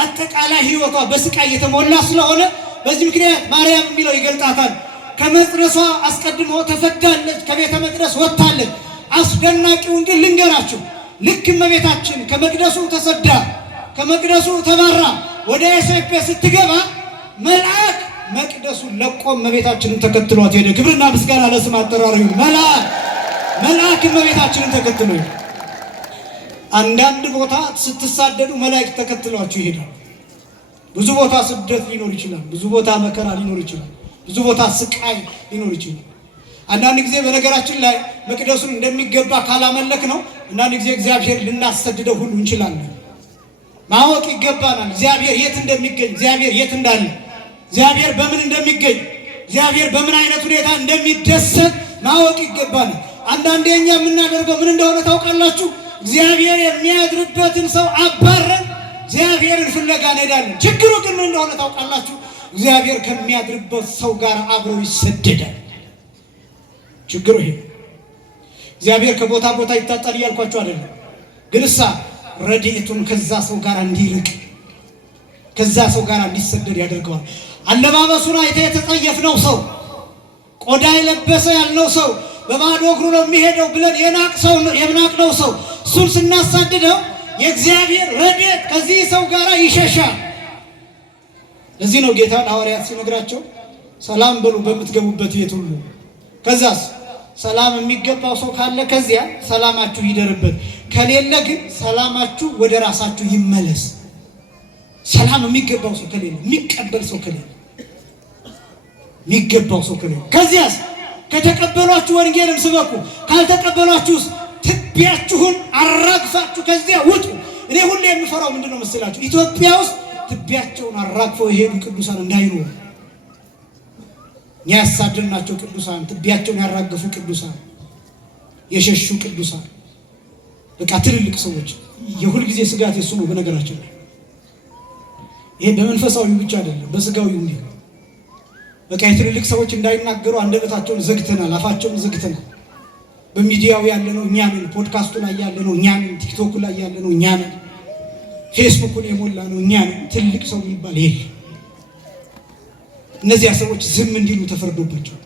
አጠቃላይ ሕይወቷ በስቃይ የተሞላ ስለሆነ በዚህ ምክንያት ማርያም የሚለው ይገልጣታል። ከመጽነሷ አስቀድሞ ተፈዳለች፣ ከቤተ መቅደስ ወጥታለች። አስደናቂውን ግን ልንገራችሁ። ልክ እመቤታችን ከመቅደሱ ተሰዳ ከመቅደሱ ተባራ ወደ ኤሴፔ ስትገባ መልአክ መቅደሱን ለቆ እመቤታችንን ተከትሏት ሄደ። ክብርና ምስጋና ለስም አጠራሩ ይሁን። መልአክ እመቤታችንን ተከትሎ ሄደ። አንዳንድ ቦታ ስትሳደዱ መላእክት ተከትሏችሁ ይሄዳል። ብዙ ቦታ ስደት ሊኖር ይችላል። ብዙ ቦታ መከራ ሊኖር ይችላል። ብዙ ቦታ ስቃይ ሊኖር ይችላል። አንዳንድ ጊዜ በነገራችን ላይ መቅደሱን እንደሚገባ ካላመለክ ነው አንዳንድ ጊዜ እግዚአብሔር ልናሰድደው ሁሉ እንችላለን። ማወቅ ይገባናል። እግዚአብሔር የት እንደሚገኝ፣ እግዚአብሔር የት እንዳለ፣ እግዚአብሔር በምን እንደሚገኝ፣ እግዚአብሔር በምን አይነት ሁኔታ እንደሚደሰት ማወቅ ይገባናል። አንዳንዴ እኛ የምናደርገው ምን እንደሆነ ታውቃላችሁ? እግዚአብሔር የሚያድርበትን ሰው አባረን እግዚአብሔርን ፍለጋ እንሄዳለን። ችግሩ ግን ምን እንደሆነ ታውቃላችሁ? እግዚአብሔር ከሚያድርበት ሰው ጋር አብሮ ይሰደዳል። ችግሩ ይሄ። እግዚአብሔር ከቦታ ቦታ ይታጣል እያልኳችሁ አይደለም፣ ግን እሳ ረድኤቱን ከዛ ሰው ጋር እንዲርቅ ከዛ ሰው ጋር እንዲሰደድ ያደርገዋል። አለባበሱን አይተ የተጸየፍነው ሰው፣ ቆዳ የለበሰ ያልነው ሰው፣ በባዶ እግሩ ነው የሚሄደው ብለን የናቅነው ሰው እሱን ስናሳድደው የእግዚአብሔር ረድኤት ከዚህ ሰው ጋር ይሸሻል። ለዚህ ነው ጌታ ሐዋርያት ሲነግራቸው ሰላም በሉ በምትገቡበት ቤት ሁሉ። ከዛስ ሰላም የሚገባው ሰው ካለ ከዚያ ሰላማችሁ ይደርበት፣ ከሌለ ግን ሰላማችሁ ወደ ራሳችሁ ይመለስ። ሰላም የሚገባው ሰው ከሌለ፣ የሚቀበል ሰው ከሌለ፣ የሚገባው ሰው ከሌለ፣ ከዚያስ ከተቀበሏችሁ ወንጌልን ስበኩ፣ ካልተቀበሏችሁስ ትቢያችሁን አራግፋችሁ ከዚያ ውጡ። እኔ ሁሌ የምፈራው ምንድነው መስላችሁ? ኢትዮጵያ ውስጥ ትቢያቸውን አራግፈው የሄዱ ቅዱሳን እንዳይኖሩ። ያሳደናቸው ቅዱሳን፣ ትቢያቸውን ያራገፉ ቅዱሳን፣ የሸሹ ቅዱሳን፣ በቃ ትልልቅ ሰዎች የሁል ጊዜ ስጋት የሱ ነው። በነገራችን ላይ ይሄ በመንፈሳዊ ብቻ አይደለም፣ በስጋዊው እንዲህ በቃ የትልልቅ ሰዎች እንዳይናገሩ አንደበታቸውን ዘግተናል፣ አፋቸውን ዘግተናል። በሚዲያው ያለ ነው እኛ ነን፣ ፖድካስቱ ላይ ያለ ነው እኛ ነን፣ ቲክቶክ ላይ ያለ ነው እኛ ነን፣ ፌስቡክን የሞላ ነው እኛ ነን። ትልቅ ሰው የሚባል ይሄ እነዚያ ሰዎች ዝም እንዲሉ ተፈርዶባቸው።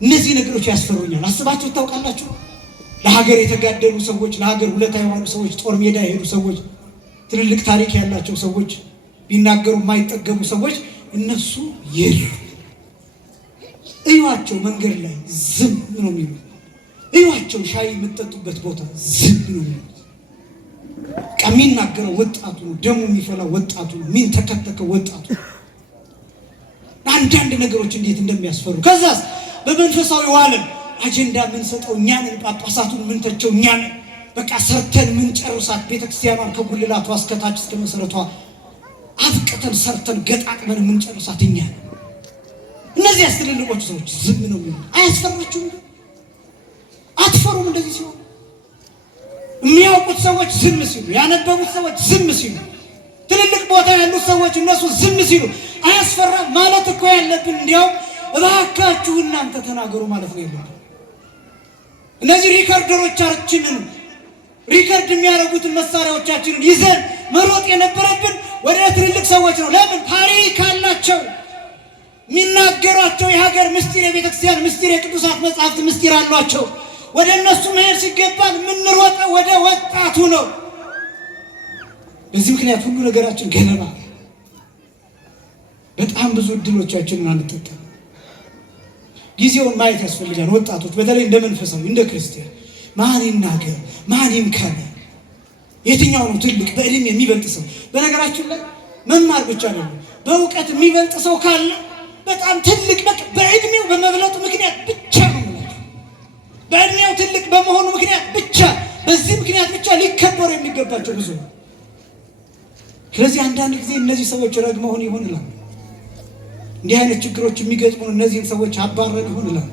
እነዚህ ነገሮች ያስፈሩኛል። አስባችሁ ታውቃላችሁ? ለሀገር የተጋደሉ ሰዎች፣ ለሀገር ውለታ የዋሉ ሰዎች፣ ጦር ሜዳ የሄዱ ሰዎች፣ ትልልቅ ታሪክ ያላቸው ሰዎች፣ ቢናገሩ የማይጠገቡ ሰዎች እነሱ የሉ። እዩዋቸው፣ መንገድ ላይ ዝም ነው የሚሉት። እዩዋቸው፣ ሻይ የምትጠጡበት ቦታ ዝም ነው የሚሉት። የሚናገረው ወጣቱ ነው፣ ደሙ የሚፈላው ወጣቱ ነው፣ የሚንተከተከው ወጣቱ ነው። አንዳንድ ነገሮች እንዴት እንደሚያስፈሩ። ከዛስ በመንፈሳዊ ዓለም አጀንዳ የምንሰጠው እኛ ነን፣ ጳጳሳቱን የምንተቸው እኛ ነን። በቃ ሰርተን የምንጨርሳት ቤተክርስቲያኗን ከጉልላቷ እስከታች እስከ መሰረቷ አፍቅተን ሰርተን ገጣጥመን የምንጨርሳት እኛ ነን። እነዚህ አስተልልቆች ሰዎች ዝም ነው የሚሉ። አያስፈራችሁም? አትፈሩም? እንደዚህ ሲሆን የሚያውቁት ሰዎች ዝም ሲሉ፣ ያነበቡት ሰዎች ዝም ሲሉ፣ ትልልቅ ቦታ ያሉት ሰዎች እነሱ ዝም ሲሉ አያስፈራም ማለት እኮ ያለብን እንዲያው እባካችሁ እናንተ ተናገሩ ማለት ነው ያለብን። እነዚህ ሪከርደሮቻችንን ሪከርድ የሚያደርጉትን መሳሪያዎቻችንን ይዘን መሮጥ የነበረብን ወደ ትልልቅ ሰዎች ነው። ለምን? ታሪክ አላቸው፣ የሚናገሯቸው የሀገር ምስጢር፣ የቤተክርስቲያን ምስጢር፣ የቅዱሳት መጽሐፍት ምስጢር አሏቸው። ወደ እነሱ መሄድ ሲገባን የምንሮጠው ወደ ወጣቱ ነው። በዚህ ምክንያት ሁሉ ነገራችን ገለባ። በጣም ብዙ እድሎቻችንን አንጠቀም። ጊዜውን ማየት ያስፈልጋል። ወጣቶች በተለይ እንደ መንፈሳዊ እንደ ክርስቲያን ማን ይናገር ማን ይምከር፣ የትኛው ነው ትልቅ በእድሜ የሚበልጥ ሰው? በነገራችን ላይ መማር ብቻ ነው። በእውቀት የሚበልጥ ሰው ካለ በጣም ትልቅ በእድሜው በመብለጡ ምክንያት ብቻ ነው ማለት በእድሜው ትልቅ በመሆኑ ምክንያት ብቻ በዚህ ምክንያት ብቻ ሊከበሩ የሚገባቸው ብዙ ነው። ስለዚህ አንዳንድ ጊዜ እነዚህ ሰዎች ረግመውን ይሆንላል እንዲህ አይነት ችግሮች የሚገጥሙን እነዚህን ሰዎች አባረን ይሆንላል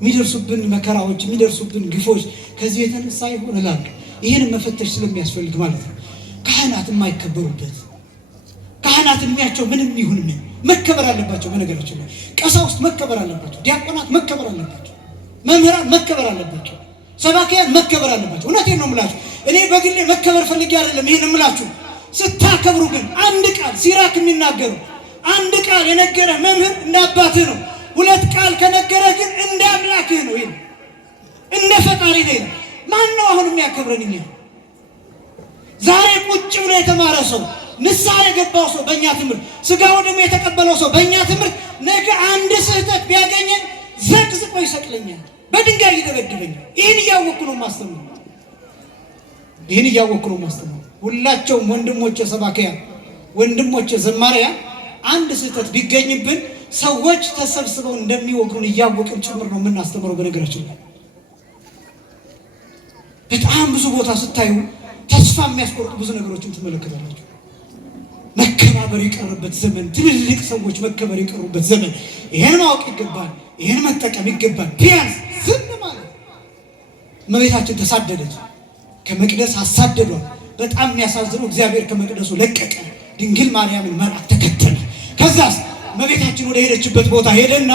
የሚደርሱብን መከራዎች የሚደርሱብን ግፎች ከዚህ የተነሳ ይሆንላል። ይህን መፈተሽ ስለሚያስፈልግ ማለት ነው። ካህናት የማይከበሩበት ካህናት እድሜያቸው ምንም ይሁን ምን መከበር አለባቸው። በነገራችን ላይ ቀሳውስት መከበር አለባቸው፣ ዲያቆናት መከበር አለባቸው፣ መምህራን መከበር አለባቸው፣ ሰባኪያን መከበር አለባቸው። እውነቴን ነው የምላችሁ። እኔ በግሌ መከበር ፈልጌ አይደለም ይሄን የምላችሁ። ስታከብሩ ግን አንድ ቃል ሲራክ የሚናገሩ አንድ ቃል የነገረ መምህር እንደ አባትህ ነው። ሁለት ቃል ከነገረ ግን እንደ አምላክህ ነው። ይሄ እንደ ፈጣሪ ነው። ማን ነው አሁን የሚያከብረን? እኛ ዛሬ ቁጭ ብሎ የተማረ ሰው ንስሐ የገባው ሰው በእኛ ትምህርት ስጋው ደግሞ የተቀበለው ሰው በእኛ ትምህርት ነገ አንድ ስህተት ቢያገኘን ዘቅዝቆ ይሰቅለኛል፣ በድንጋይ ይደበድበኛል። ይህን እያወቅሁ ነው ማስተምረው። ሁላቸውም ወንድሞቼ ሰባኪያን፣ ወንድሞቼ ዘማሪያን አንድ ስህተት ቢገኝብን ሰዎች ተሰብስበው እንደሚወግሩን እያወቅን ጭምር ነው የምናስተምረው። በነገራችን ላይ በጣም ብዙ ቦታ ስታዩ ተስፋ የሚያስቆርጡ ብዙ ነገሮችን ትመለከታላችሁ። መከባበር የቀረበት ዘመን፣ ትልልቅ ሰዎች መከበር የቀሩበት ዘመን። ይሄን ማወቅ ይገባል፣ ይሄን መጠቀም ይገባል። ቢያንስ ዝም ማለት። እመቤታችን ተሳደደች፣ ከመቅደስ አሳደዷል። በጣም የሚያሳዝነው እግዚአብሔር ከመቅደሱ ለቀቀ፣ ድንግል ማርያምን መልአክ ተከተለ። ከዛስ እመቤታችን ወደ ሄደችበት ቦታ ሄደና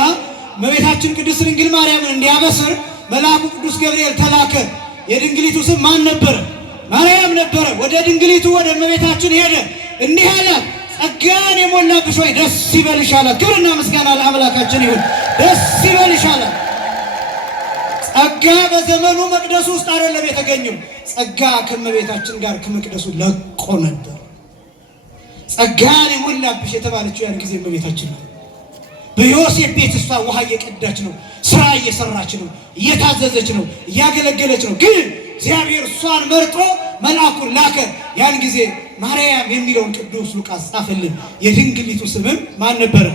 እመቤታችን ቅድስት ድንግል ማርያምን እንዲያበስር መልአኩ ቅዱስ ገብርኤል ተላከ። የድንግሊቱ ስም ማን ነበረ? ማርያም ነበረ። ወደ ድንግሊቱ ወደ እመቤታችን ሄደ፣ እንዲህ አላት፣ ጸጋን የሞላብሽ ሆይ ደስ ይበልሽ አላት። ክብርና ምስጋና ለአምላካችን ይሁን። ደስ ይበልሽ አላት። ጸጋ በዘመኑ መቅደሱ ውስጥ አይደለም የተገኘው። ጸጋ ከእመቤታችን ጋር ከመቅደሱ ለቆ ነበር። ጸጋን የሞላብሽ የተባለችው ያን ጊዜ እመቤታችን ነው። በዮሴፍ ቤት እሷ ውሃ እየቀዳች ነው፣ ስራ እየሰራች ነው፣ እየታዘዘች ነው፣ እያገለገለች ነው። ግን እግዚአብሔር እሷን መርጦ መልአኩን ላከ። ያን ጊዜ ማርያም የሚለውን ቅዱስ ሉቃስ ጻፈልን። የድንግሊቱ ስምም ማን ነበረ?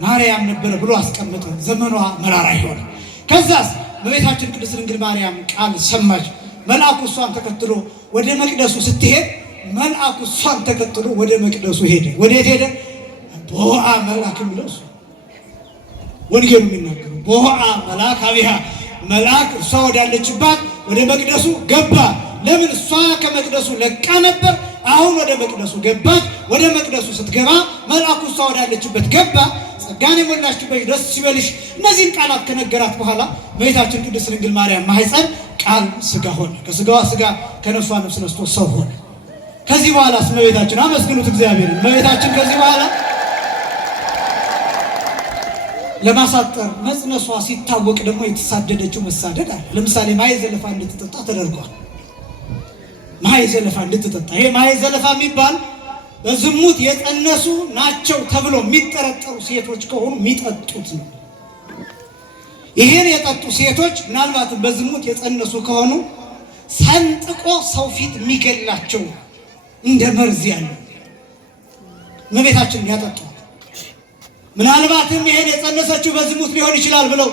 ማርያም ነበረ ብሎ አስቀመጠ። ዘመኗ መራራ ይሆነ። ከዛስ እመቤታችን ቅድስት ድንግል ማርያም ቃል ሰማች። መልአኩ እሷን ተከትሎ ወደ መቅደሱ ስትሄድ መልአኩ እሷን ተከትሎ ወደ መቅደሱ ሄደ። ወዴት ሄደ? ቦአ መልአክ የሚለው እሱ ወንጌሉ የሚናገረው ቦአ መልአክ አቢሃ፣ መልአክ እሷ ወዳለችባት ወደ መቅደሱ ገባ። ለምን? እሷ ከመቅደሱ ለቃ ነበር። አሁን ወደ መቅደሱ ገባች። ወደ መቅደሱ ስትገባ መልአኩ እሷ ወዳለችበት ገባ። ጸጋን የሞላችበት ደስ ይበልሽ። እነዚህን ቃላት ከነገራት በኋላ እመቤታችን ቅድስት ድንግል ማርያም ማኅፀን ቃል ሥጋ ሆነ። ከሥጋዋ ሥጋ ከነፍሷ ነፍስ ነስቶ ሰው ሆነ። ከዚህ በኋላ እመቤታችን አመስግኑት እግዚአብሔርን። እመቤታችን ከዚህ በኋላ ለማሳጠር መጽነሷ ሲታወቅ ደግሞ የተሳደደችው መሳደድ አለ። ለምሳሌ ማየ ዘለፋ እንድትጠጣ ተደርጓል። ማየ ዘለፋ እንድትጠጣ። ይሄ ማየ ዘለፋ የሚባል በዝሙት የጸነሱ ናቸው ተብሎ የሚጠረጠሩ ሴቶች ከሆኑ የሚጠጡት ነው። ይሄን የጠጡ ሴቶች ምናልባትም በዝሙት የጸነሱ ከሆኑ ሰንጥቆ ሰው ፊት የሚገላቸው እንደ መርዝ ያለው እመቤታችን ያጠጡ። ምናልባትም ይሄን የጸነሰችው በዝሙት ሊሆን ይችላል ብለው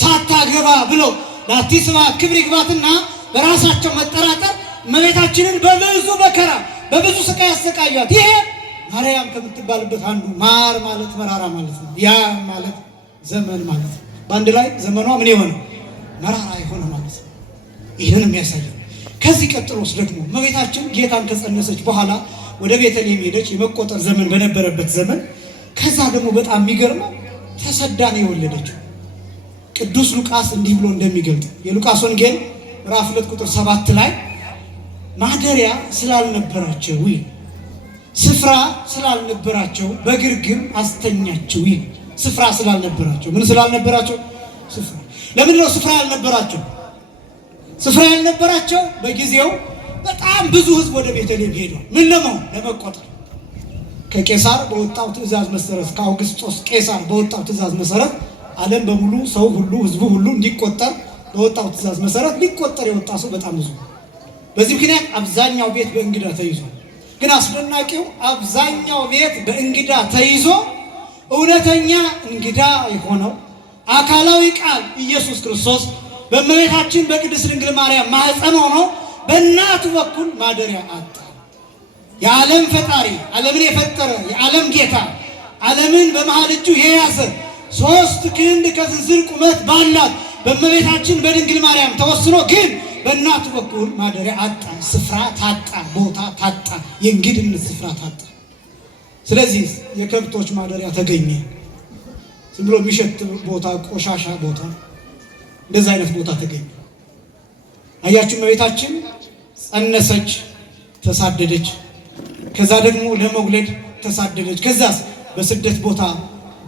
ሳታገባ ብለው ለአዲስባ ክብር ይግባትና በራሳቸው መጠራጠር እመቤታችንን በብዙ መከራ በብዙ ስቃይ ያሰቃያት። ይሄ ማርያም ከምትባልበት አንዱ ማር ማለት መራራ ማለት ነው። ያ ማለት ዘመን ማለት ነው። በአንድ ላይ ዘመኗ ምን የሆነ መራራ የሆነ ማለት ነው። ይህንን የሚያሳየው ከዚህ ቀጥሎስ ደግሞ እመቤታችን ጌታን ከጸነሰች በኋላ ወደ ቤተልሔም ሄደች። የመቆጠር ዘመን በነበረበት ዘመን ከዛ ደግሞ በጣም የሚገርመው ተሰዳ ነው የወለደችው። ቅዱስ ሉቃስ እንዲህ ብሎ እንደሚገልጥ የሉቃስ ወንጌል ምዕራፍ 2 ቁጥር 7 ላይ ማደሪያ ስላልነበራቸው ስፍራ ስላልነበራቸው በግርግም አስተኛቸው። ስፍራ ስላልነበራቸው ምን ስላልነበራቸው? ስፍራ። ለምን ነው ስፍራ ያልነበራቸው? ስፍራ ያልነበራቸው በጊዜው በጣም ብዙ ሕዝብ ወደ ቤተልሔም ሄዷል። ምን ለመሆን? ለመቆጠር። ከቄሳር በወጣው ትእዛዝ መሰረት ከአውግስጦስ ቄሳር በወጣው ትእዛዝ መሰረት ዓለም በሙሉ ሰው ሁሉ ሕዝቡ ሁሉ እንዲቆጠር በወጣው ትእዛዝ መሰረት ሊቆጠር የወጣ ሰው በጣም ብዙ። በዚህ ምክንያት አብዛኛው ቤት በእንግዳ ተይዟል። ግን አስደናቂው አብዛኛው ቤት በእንግዳ ተይዞ እውነተኛ እንግዳ የሆነው አካላዊ ቃል ኢየሱስ ክርስቶስ በእመቤታችን በቅድስት ድንግል ማርያም ማኅፀን ሆኖ በእናቱ በኩል ማደሪያ አጣ። የዓለም ፈጣሪ ዓለምን የፈጠረ የዓለም ጌታ ዓለምን በመሃል እጁ የያዘ 3 ክንድ ከስንዝር ቁመት ባላት በእመቤታችን በድንግል ማርያም ተወስኖ ግን በእናቱ በኩል ማደሪያ አጣ። ስፍራ ታጣ፣ ቦታ ታጣ፣ የእንግድነት ስፍራ ታጣ። ስለዚህ የከብቶች ማደሪያ ተገኘ። ዝም ብሎ የሚሸት ቦታ፣ ቆሻሻ ቦታ፣ እንደዚህ አይነት ቦታ ተገኘ። አያችሁ፣ እመቤታችን ጸነሰች፣ ተሳደደች። ከዛ ደግሞ ለመውለድ ተሳደደች። ከዛስ በስደት ቦታ፣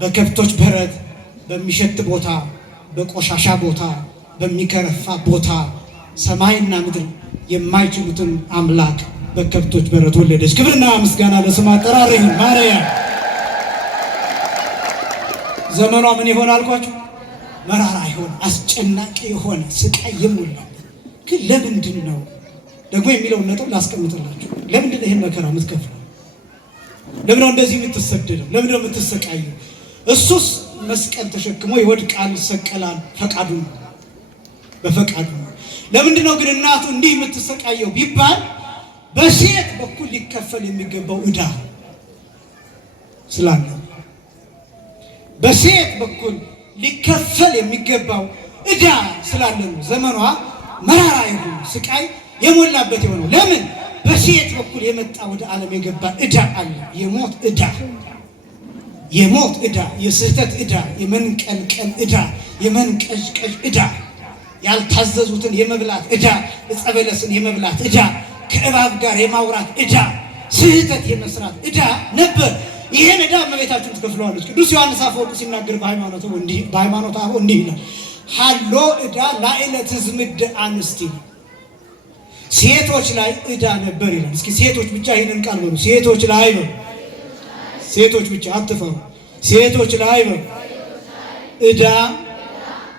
በከብቶች በረት፣ በሚሸት ቦታ፣ በቆሻሻ ቦታ፣ በሚከረፋ ቦታ ሰማይና ምድር የማይችሉትን አምላክ በከብቶች በረት ወለደች። ክብርና ምስጋና ለስሟ አጠራር ይሁን። ማርያም ዘመኗ ምን ይሆን አልኳችሁ? መራራ ይሆን፣ አስጨናቂ የሆነ ስቃይ የሞላበት። ግን ለምንድን ነው ደግሞ የሚለውን ነጥብ ላስቀምጥላችሁ። ለምንድን ነው ይህን መከራ የምትከፍለው? ለምን ነው እንደዚህ የምትሰደደው? ለምን ነው የምትሰቃየው? እሱስ መስቀል ተሸክሞ ይወድቃል፣ ይሰቀላል፣ ፈቃዱ ነው፣ በፈቃዱ ነው። ለምንድን ነው ግን እናቱ እንዲህ የምትሰቃየው ቢባል በሴት በኩል ሊከፈል የሚገባው ዕዳ ስላለ፣ በሴት በኩል ሊከፈል የሚገባው ዕዳ ስላለ ነው ዘመኗ መራራ የሆነ ስቃይ የሞላበት የሆነው። ለምን? በሴት በኩል የመጣ ወደ ዓለም የገባ ዕዳ አለ። የሞት ዕዳ፣ የሞት ዕዳ፣ የስህተት ዕዳ፣ የመንቀልቀል ዕዳ፣ የመንቀዥቀዥ ዕዳ፣ ያልታዘዙትን የመብላት ዕዳ፣ ዕፀ በለስን የመብላት ዕዳ፣ ከእባብ ጋር የማውራት ዕዳ፣ ስህተት የመስራት ዕዳ ነበር። ይሄን ዕዳ እመቤታችን ትከፍለዋለች። ቅዱስ ዮሐንስ አፈወርቅ ሲናገር በሃይማኖተ አበው እንዲህ ይላል፣ ሀሎ ዕዳ ላዕለ ትዝምድ አንስቲ፣ ሴቶች ላይ ዕዳ ነበር ይላል። እስኪ ሴቶች ብቻ ይህንን ቃል በሉ። ሴቶች ላይ በሉ። ሴቶች ብቻ አትፈሩ። ሴቶች ላይ በሉ። ዕዳ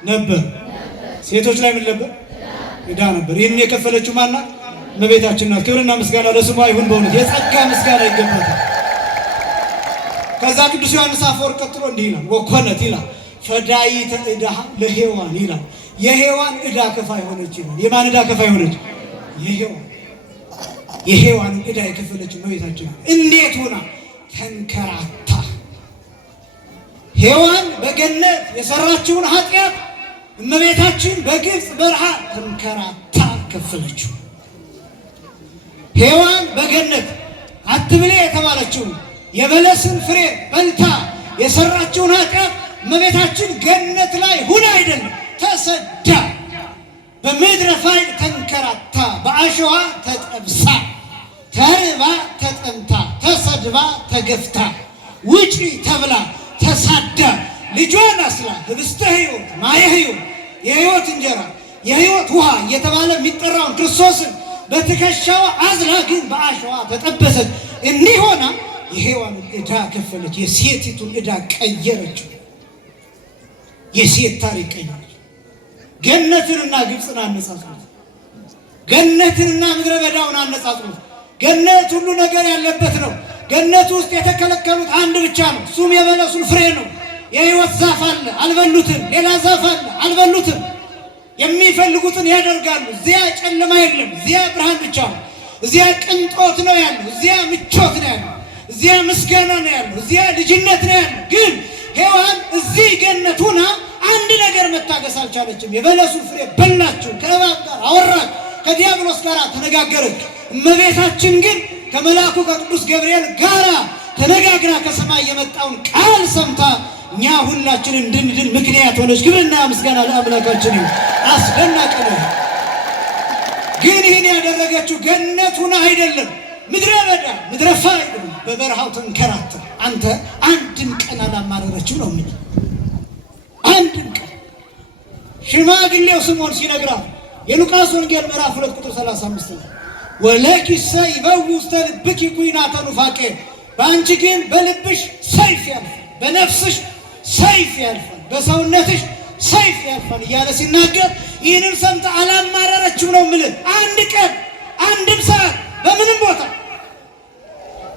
ነበር። ሴቶች ላይ ምን ነበር? ዕዳ ነበር። ይህንን የከፈለችው ማናት? እመቤታችን ናት። ክብርና ምስጋና ለስሟ ይሁን። በእውነት የጸጋ ምስጋና ይገባታል። ከዛ ቅዱስ ዮሐንስ አፈወርቅ ቀጥሎ እንዲህ ይላል፣ ወኮነት ይላል ፈዳይተ ዕዳ ለሔዋን ይላል። የሔዋን ዕዳ ከፋይ ሆነች ይላል። የማን ዕዳ ከፋይ ሆነች? የሔዋንን ዕዳ የከፈለችው እመቤታችን። እንዴት ሆና? ተንከራታ። ሔዋን በገነት የሰራችውን ኃጢአት እመቤታችን በግብፅ በረሃ ተንከራታ ከፈለችው። ሔዋን በገነት አትብሌ የተባለችውን የበለስን ፍሬ በልታ የሰራችውን ኃጢአት እመቤታችን ገነት ላይ ሁና አይደለም፣ ተሰዳ በምድረ ፋይል ተንከራታ፣ በአሸዋ ተጠብሳ፣ ተርባ ተጠምታ፣ ተሰድባ ተገፍታ፣ ውጪ ተብላ ተሳዳ፣ ልጇን አስላ ህብስተ ሕይወት ማየ ሕይወት የሕይወት እንጀራ የሕይወት ውሃ እየተባለ የሚጠራውን ክርስቶስን በትከሻዋ አዝላ ግን በአሸዋ ተጠበሰች። እንዲህ ሆና የሔዋንን ዕዳ ከፈለች። የሴቲቱን ዕዳ ቀየረችው። የሴት ታሪክ ቀየረች። ገነትንና ግብፅን አነጻጽሩት። ገነትንና ምድረ በዳውን አነጻጽሩት። ገነት ሁሉ ነገር ያለበት ነው። ገነት ውስጥ የተከለከሉት አንድ ብቻ ነው። እሱም የበለሱን ፍሬ ነው። የሕይወት ዛፍ አለ፣ አልበሉትም። ሌላ ዛፍ አለ፣ አልበሉትም። የሚፈልጉትን ያደርጋሉ። እዚያ ጨለማ የለም፣ እዚያ ብርሃን ብቻ ነው። እዚያ ቅንጦት ነው ያለው፣ እዚያ ምቾት ነው ያለው፣ እዚያ ምስጋና ነው ያለው፣ እዚያ ልጅነት ነው ያለው። ግን ሔዋን እዚህ ገነት ሆና አንድ ነገር መታገስ አልቻለችም። የበለሱን ፍሬ በላችሁ፣ ከእባብ ጋር አወራች፣ ከዲያብሎስ ጋር ተነጋገረች። እመቤታችን ግን ከመልአኩ ከቅዱስ ገብርኤል ጋር ተነጋግራ ከሰማይ የመጣውን ቃል ሰምታ እኛ ሁላችን እንድንድን ምክንያት ሆነች። ክብርና ምስጋና ለአምላካችን ይሁን። አስደናቂ ነው። ግን ይህን ያደረገችው ገነት ሆና አይደለም፣ ምድረ በዳ ምድረ ፋይል በበረሃው ተንከራተ። አንተ አንድም ቀን አላማረረችው ነው ምን አንድም ቀን ሽማግሌው ስምዖን ሲነግራት የሉቃስ ወንጌል ምዕራፍ 2 ቁጥር 35 ነው። ወለኪሰ ይበው ውስተ ልብኪ ኩናተ ኑፋቄ፣ በአንቺ ግን በልብሽ ሰይፍ ያልፋል፣ በነፍስሽ ሰይፍ ያልፋል፣ በሰውነትሽ ሰይፍ ያልፋል እያለ ሲናገር ይህንን ሰምታ አላማረረችው ነው የምልህ። አንድ ቀን አንድም ሰዓት በምንም ቦታ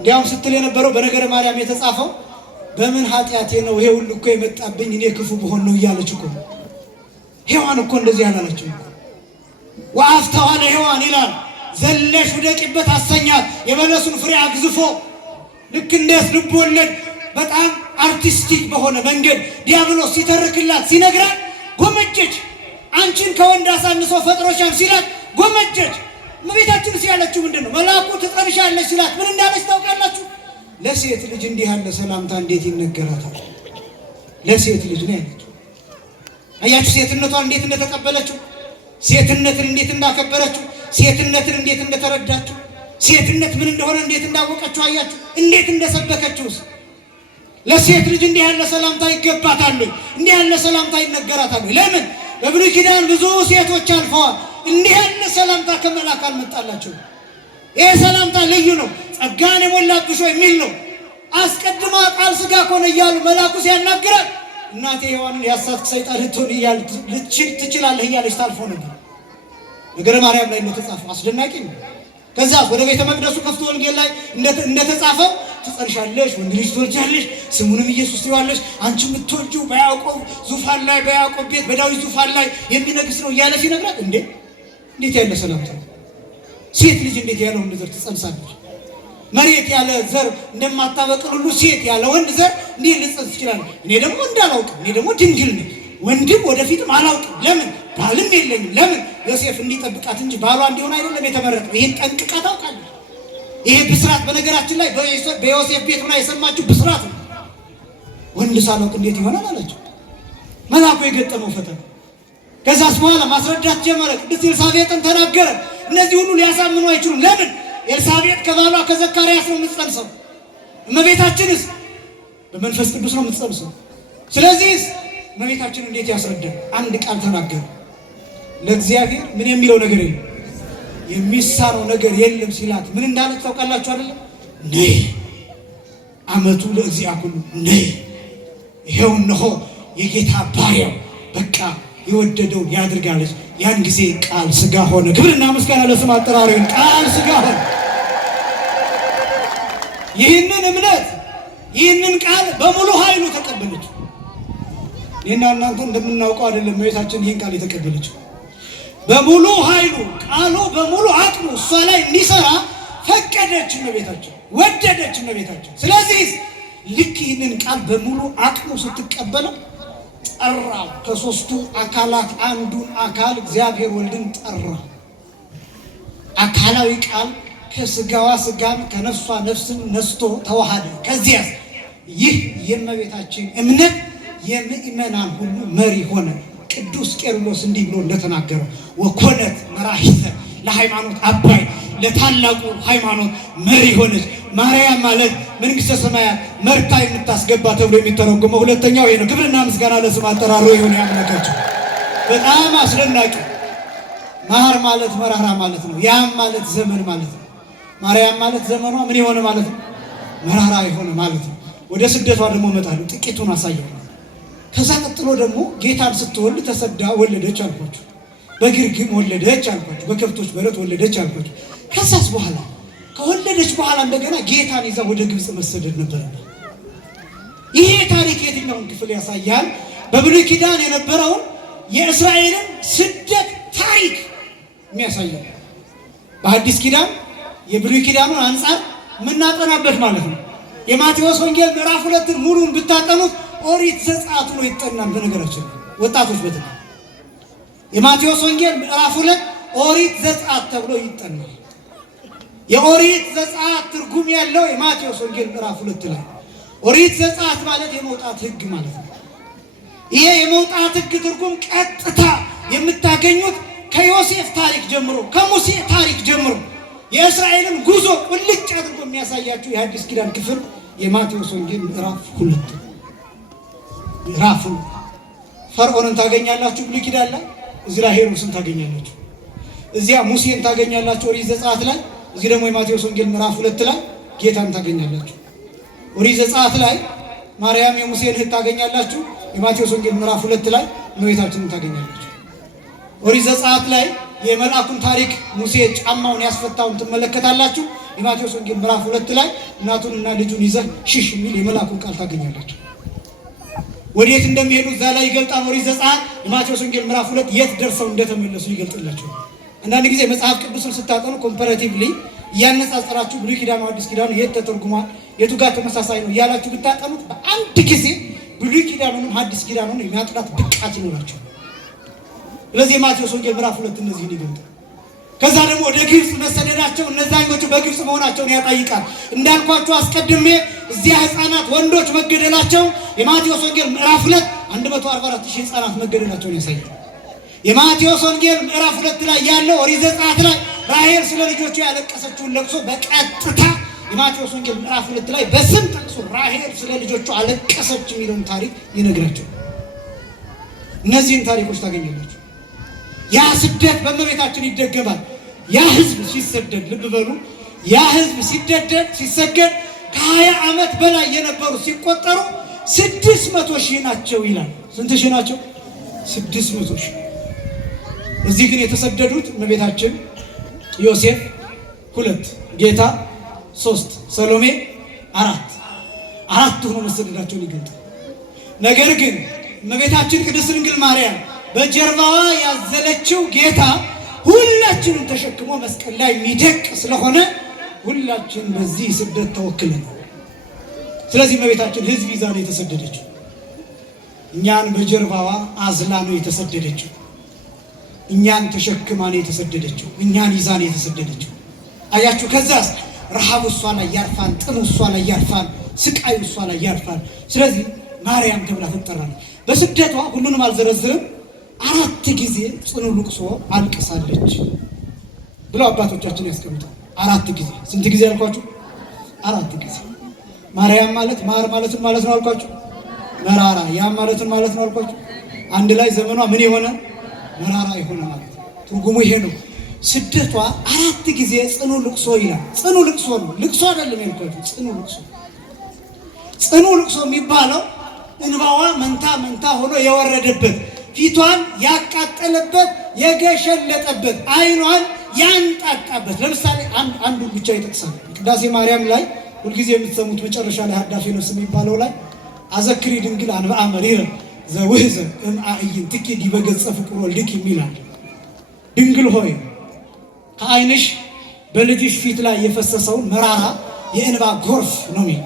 እንዲያውም ስትል የነበረው በነገረ ማርያም የተጻፈው በምን ኃጢአቴ ነው ይሄ ሁሉ እኮ የመጣብኝ እኔ ክፉ በሆን ነው እያለች እኮ ሔዋን እኮ እንደዚህ ያላለችው ወአፍተዋለ ሔዋን ይላል ዘለሽ ውደቂበት አሰኛት የበለሱን ፍሬ አግዝፎ ልክ እንደ ልብ ወለድ በጣም አርቲስቲክ በሆነ መንገድ ዲያብሎስ ሲተርክላት ሲነግራት ጎመጀች። አንቺን ከወንድ አሳንሶ ፈጥሮሻል ሲላት ጎመጀች። እመቤታችን ሲያለችው ምንድነው? መልአኩ ትጸንሻለሽ ሲላት ምን እንዳለች ታውቃላችሁ? ለሴት ልጅ እንዲህ ያለ ሰላምታ እንዴት ይነገራታል? ለሴት ልጅ ነው ያለችው። አያችሁ ሴትነቷን እንዴት እንደተቀበለችው፣ ሴትነትን እንዴት እንዳከበረችው፣ ሴትነትን እንዴት እንደተረዳችው፣ ሴትነት ምን እንደሆነ እንዴት እንዳወቀችው አያችሁ? እንዴት እንደሰበከችውስ። ለሴት ልጅ እንዲህ ያለ ሰላምታ ይገባታል፣ እንዲህ ያለ ሰላምታ ይነገራታል። ለምን? በብሉይ ኪዳን ብዙ ሴቶች አልፈዋል። እንዲህ ያለ ሰላምታ ከመላክ አልመጣላቸው። ይሄ ሰላምታ ልዩ ነው። ጸጋን የሞላብሽ የሚል ነው። አስቀድማ ቃል ሥጋ ሆነ እያሉ መልአኩ ሲያናግራት እናቴ ሔዋንን ያሳትክ ሰይጣን ልትሆን ትችላለህ እያለች ታልፎ ነበር። ነገረ ማርያም ላይ እንደተጻፈው አስደናቂ ነው። ከዛ ወደ ቤተ መቅደሱ ከፍቶ ወንጌል ላይ እንደተጻፈው ትጸንሻለሽ፣ ወንድ ልጅ ትወልጃለሽ፣ ስሙንም ኢየሱስ ትይዋለሽ፣ አንቺ የምትወልጂው በያዕቆብ ዙፋን ላይ በያዕቆብ ቤት በዳዊት ዙፋን ላይ የሚነግስ ነው እያለ ሲነግራት እንዴት ያለ ሰላምታ! ሴት ልጅ እንዴት ያለ ወንድ ዘር ትጸንሳለች? መሬት ያለ ዘር እንደማታበቅል ሁሉ ሴት ያለ ወንድ ዘር እንዴት ልትጸንስ ትችላለች? እኔ ደግሞ እንዳላውቅም፣ እኔ ደግሞ ድንግል ነኝ፣ ወንድም ወደፊትም አላውቅም። ለምን? ባልም የለኝም። ለምን? ዮሴፍ እንዲጠብቃት እንጂ ባሏ እንዲሆን አይደለም የተመረጠው። ይሄን ጠንቅቃ ታውቃለች። ይሄ ብስራት በነገራችን ላይ በዮሴፍ ቤት ሆና የሰማችው ብስራት ነው። ወንድ ሳላውቅ እንዴት ይሆናል አለችው። መልአኩ የገጠመው ፈተና። ከዛስ በኋላ ማስረዳት ጀመረ። ቅድስት ኤልሳቤጥን ተናገረ። እነዚህ ሁሉ ሊያሳምኑ አይችሉም። ለምን? ኤልሳቤጥ ከባሏ ከዘካርያስ ነው የምትጸንሰው። እመቤታችንስ በመንፈስ ቅዱስ ነው የምትጸንሰው። ስለዚህ እመቤታችን እንዴት ያስረዳል? አንድ ቃል ተናገረ። ለእግዚአብሔር ምን የሚለው ነገር የለም፣ የሚሳነው ነገር የለም ሲላት ምን እንዳለች ታውቃላችሁ አይደለም? ነይ አመቱ ለእግዚአ ኩሉ ነይ፣ ይሄው እነሆ የጌታ ባሪያው በቃ የወደደው ያድርጋለች። ያን ጊዜ ቃል ሥጋ ሆነ። ክብርና ምስጋና ለስም አጠራሩ ይሁን። ቃል ሥጋ ሆነ። ይህንን እምነት ይህንን ቃል በሙሉ ኃይሉ ተቀበለች። እኔና እናንተ እንደምናውቀው አይደለም እመቤታችን ይህን ቃል የተቀበለችው። በሙሉ ኃይሉ ቃሉ በሙሉ አቅሙ እሷ ላይ እንዲሰራ ፈቀደች እመቤታችን፣ ወደደች እመቤታችን። ስለዚህ ልክ ይህንን ቃል በሙሉ አቅሙ ስትቀበለው ጠራ። ከሦስቱ አካላት አንዱን አካል እግዚአብሔር ወልድን ጠራ። አካላዊ ቃል ከሥጋዋ ሥጋን ከነፍሷ ነፍስን ነስቶ ተዋሃደ። ከዚያ ይህ የእመቤታችን እምነት የምእመናን ሁሉ መሪ ሆነ። ቅዱስ ቄርሎስ እንዲህ ብሎ እንደተናገረው ወኮነት መራሒተ ለሃይማኖት አባይ፣ ለታላቁ ሃይማኖት መሪ ሆነች። ማርያም ማለት መንግሥተ ሰማያት መርታ የምታስገባ ተብሎ የሚተረጎመው ሁለተኛው ይሄ ነው። ክብርና ምስጋና ለስም አጠራሩ ይሁን። ያመለከችው በጣም አስደናቂ። ማር ማለት መራራ ማለት ነው። ያም ማለት ዘመን ማለት ነው። ማርያም ማለት ዘመኗ ምን የሆነ ማለት ነው? መራራ የሆነ ማለት ነው። ወደ ስደቷ ደግሞ እመጣለሁ፣ ጥቂቱን አሳየው። ከዛ ቀጥሎ ደግሞ ጌታን ስትወልድ ተሰዳ ወለደች አልኳችሁ። በግርግም ወለደች አልኳችሁ። በከብቶች በረት ወለደች አልኳችሁ። ከዛስ በኋላ ከወለደች በኋላ እንደገና ጌታን ይዛ ወደ ግብፅ መሰደድ ነበረበት። ይሄ ታሪክ የትኛውን ክፍል ያሳያል? በብሉይ ኪዳን የነበረውን የእስራኤልን ስደት ታሪክ የሚያሳየው። በአዲስ ኪዳን የብሉይ ኪዳኑን አንጻር የምናጠናበት ማለት ነው። የማቴዎስ ወንጌል ምዕራፍ 2 ሙሉን ብታጠኑት ኦሪት ዘጸአት ነው ይጠናል። በነገራችን ወጣቶች በተለይ የማቴዎስ ወንጌል ምዕራፍ 2 ኦሪት ዘጸአት ተብሎ ይጠናል። የኦሪት ዘጸአት ትርጉም ያለው የማቴዎስ ወንጌል ምዕራፍ 2 ላይ። ኦሪት ዘጸአት ማለት የመውጣት ሕግ ማለት ነው። ይሄ የመውጣት ሕግ ትርጉም ቀጥታ የምታገኙት ከዮሴፍ ታሪክ ጀምሮ ከሙሴ ታሪክ ጀምሮ የእስራኤልን ጉዞ ቁልጭ አድርጎ የሚያሳያችሁ የሐዲስ ኪዳን ክፍል የማቴዎስ ወንጌል ምዕራፍ 2 ምዕራፍ ፈርዖንን ታገኛላችሁ ብሉይ ኪዳን ላይ። እዚህ ላይ ሄሮድስን ታገኛላችሁ። እዚያ ሙሴን ታገኛላችሁ ኦሪት ዘጸአት ላይ። እዚህ ደግሞ የማቴዎስ ወንጌል ምዕራፍ 2 ላይ ጌታን ታገኛላችሁ። ኦሪት ዘጸአት ላይ ማርያም የሙሴን እህት ታገኛላችሁ። የማቴዎስ ወንጌል ምዕራፍ 2 ላይ እመቤታችንን ታገኛላችሁ። ኦሪት ዘጸአት ላይ የመልአኩን ታሪክ ሙሴ ጫማውን ያስፈታውን ትመለከታላችሁ። የማቴዎስ ወንጌል ምዕራፍ 2 ላይ እናቱንና ልጁን ይዘህ ሽሽ የሚል የመልአኩን ቃል ታገኛላችሁ። ወዴት እንደሚሄዱ እዛ ላይ ይገልጣል። ኦሪት ዘጸአት የማቴዎስ ወንጌል ምዕራፍ 2 የት ደርሰው እንደተመለሱ ይገልጥላችሁ። አንዳንድ ጊዜ መጽሐፍ ቅዱስን ስታጠኑ ኮምፓራቲቭሊ እያነጻጸራችሁ ብሉይ ኪዳኑ አዲስ ኪዳኑ የት ተተርጉሟል የቱ ጋር ተመሳሳይ ነው እያላችሁ ብታጠኑት በአንድ ጊዜ ብሉይ ኪዳኑንም አዲስ ኪዳኑን የሚያጥራት ብቃት ይኖራችሁ። ስለዚህ የማቴዎስ ወንጌል ምዕራፍ 2 እነዚህን ይገልጣል። ከዛ ደግሞ ወደ ግብፅ መሰደዳቸው እነዛኞቹ በግብፅ መሆናቸውን ያጠይቃል። እንዳልኳችሁ አስቀድሜ እዚያ ህፃናት ወንዶች መገደላቸው የማቴዎስ ወንጌል ምዕራፍ 2 144,000 ህፃናት መገደላቸውን ያሳያል። የማቴዎስ ወንጌል ምዕራፍ 2 ላይ ያለው ኦሪት ዘጸአት ላይ ራሔል ስለ ልጆቹ ያለቀሰችውን ለቅሶ በቀጥታ የማቴዎስ ወንጌል ምዕራፍ 2 ላይ በስም ጠቅሶ ራሔል ስለ ልጆቹ አለቀሰች የሚለውን ታሪክ ይነግራቸው። እነዚህን ታሪኮች ታገኛላችሁ። ያ ስደት በእመቤታችን ይደገማል። ያ ህዝብ ሲሰደድ ልብ በሉ፣ ያ ህዝብ ሲሰገድ ከ20 ዓመት በላይ የነበሩ ሲቆጠሩ 600,000 ናቸው ይላል። ስንት ሺህ ናቸው? 600,000። እዚህ ግን የተሰደዱት እመቤታችን፣ ዮሴፍ 2፣ ጌታ 3፣ ሰሎሜ 4 ሆኖ መሰደዳቸውን ይገልጣል። ነገር ግን እመቤታችን ቅድስት ድንግል ማርያም በጀርባዋ ያዘለችው ጌታ ሁላችንም ተሸክሞ መስቀል ላይ የሚደቅ ስለሆነ ሁላችን በዚህ ስደት ተወክለን፣ ስለዚህ እመቤታችን ህዝብ ይዛ ነው የተሰደደችው። እኛን በጀርባዋ አዝላ ነው የተሰደደችው። እኛን ተሸክማ ነው የተሰደደችው። እኛን ይዛ ነው የተሰደደችው። አያችሁ። ከዛስ ረሃቡ እሷ ላይ ያርፋል፣ ጥሙ እሷ ላይ ያርፋል፣ ስቃዩ እሷ ላይ ያርፋል። ስለዚህ ማርያም ተብላ ትጠራለች። በስደቷ ሁሉንም አልዘረዝርም፣ 4 ጊዜ ጽኑ ልቅሶ አልቅሳለች ብለው አባቶቻችን ያስቀምጣል። 4 ጊዜ። ስንት ጊዜ አልኳችሁ? 4 ጊዜ። ማርያም ማለት ማር ማለት ነው አልኳችሁ? መራራ። ያም ማለት ነው አልኳችሁ? አንድ ላይ ዘመኗ ምን የሆነ መራራ የሆነ ማለት ትርጉሙ ይሄ ነው። ስደቷ 4 ጊዜ ጽኑ ልቅሶ ይላል። ጽኑ ልቅሶ ነው፣ ልቅሶ አይደለም ያልኳችሁ፣ ጽኑ ልቅሶ። ጽኑ ልቅሶ የሚባለው እንባዋ መንታ ሆኖ የወረደበት፣ ፊቷን ያቃጠለበት፣ የገሸለጠበት፣ አይኗን ያንጣጣበት። ለምሳሌ አንዱ ብቻ ይጠቅሳል። ቅዳሴ ማርያም ላይ ሁልጊዜ የምትሰሙት መጨረሻ ላይ ሀዳፊ ነፍስ የሚባለው ላይ አዘክሪ ድንግል አንብአ መሪረ ዘውህዘ እምአዕይንትኪ ዲበ ገጸ ፍቁር ወልድኪ የሚላል። ድንግል ሆይ ከዓይንሽ በልጅሽ ፊት ላይ የፈሰሰውን መራራ የእንባ ጎርፍ ነው የሚል።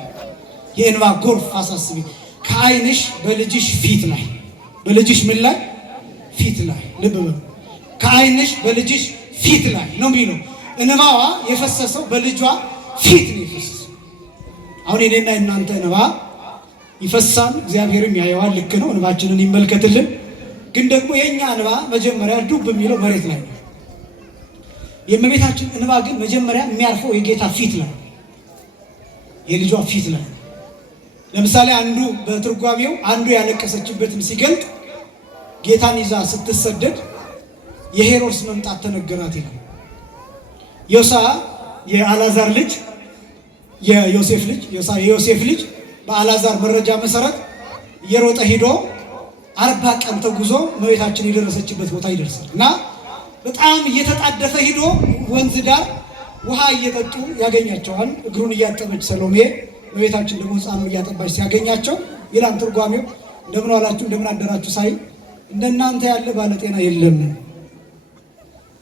የእንባ ጎርፍ አሳስቢ። ከዓይንሽ በልጅሽ ፊት ላይ፣ በልጅሽ ምን ላይ? ፊት ላይ። ልብ በሉ። ከዓይንሽ በልጅሽ ፊት ላይ ነው የሚለው። እንባዋ የፈሰሰው በልጇ ፊት ነው የፈሰሰው። አሁን የኔና የእናንተ እንባ ይፈሳል፣ እግዚአብሔርም ያየዋል። ልክ ነው፣ እንባችንን ይመልከትልን። ግን ደግሞ የእኛ እንባ መጀመሪያ ዱብ የሚለው መሬት ላይ ነው። የእመቤታችን እንባ ግን መጀመሪያ የሚያርፈው የጌታ ፊት ላይ፣ የልጇ ፊት ላይ። ለምሳሌ አንዱ በትርጓሜው አንዱ ያለቀሰችበትን ሲገልጥ ጌታን ይዛ ስትሰደድ የሄሮድስ መምጣት ተነገራት ይላል። ዮሳ የአልዓዛር ልጅ የዮሴፍ ልጅ በአልዓዛር መረጃ መሰረት እየሮጠ ሂዶ 40 ቀን ተጉዞ እመቤታችን የደረሰችበት ቦታ ይደርሳል እና በጣም እየተጣደፈ ሂዶ ወንዝ ዳር ውሃ እየጠጡ ያገኛቸዋል። እግሩን እያጠበች ሰሎሜ፣ እመቤታችን ደግሞ ሕፃኑን እያጠባች ሲያገኛቸው ይላል ትርጓሜው፣ እንደምን ዋላችሁ እንደምን አደራችሁ ሳይል እንደናንተ ያለ ባለጤና የለም፣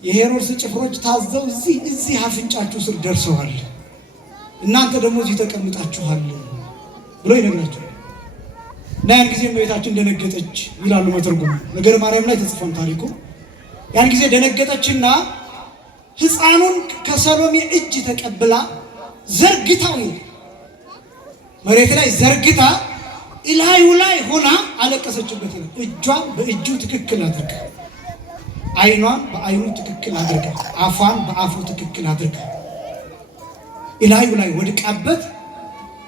የሄሮድስ ጭፍሮች ታዘው እዚህ አፍንጫችሁ ስር ደርሰዋል፣ እናንተ ደግሞ እዚህ ተቀምጣችኋል ብሎ ይነግራቸዋል። እና ያን ጊዜ እመቤታችን ደነገጠች ይላሉ መተርጉም። ነገረ ማርያም ላይ ተጽፏል ታሪኩ። ያን ጊዜ ደነገጠችና ሕፃኑን ከሰሎሜ እጅ ተቀብላ ዘርግታው መሬት ላይ ዘርግታ እላዩ ላይ ሆና አለቀሰችበት ይላል። እጇን በእጁ ትክክል አድርጋ፣ አይኗን በአይኑ ትክክል አድርጋ፣ አፏን በአፉ ትክክል አድርጋ እላዩ ላይ ወድቃበት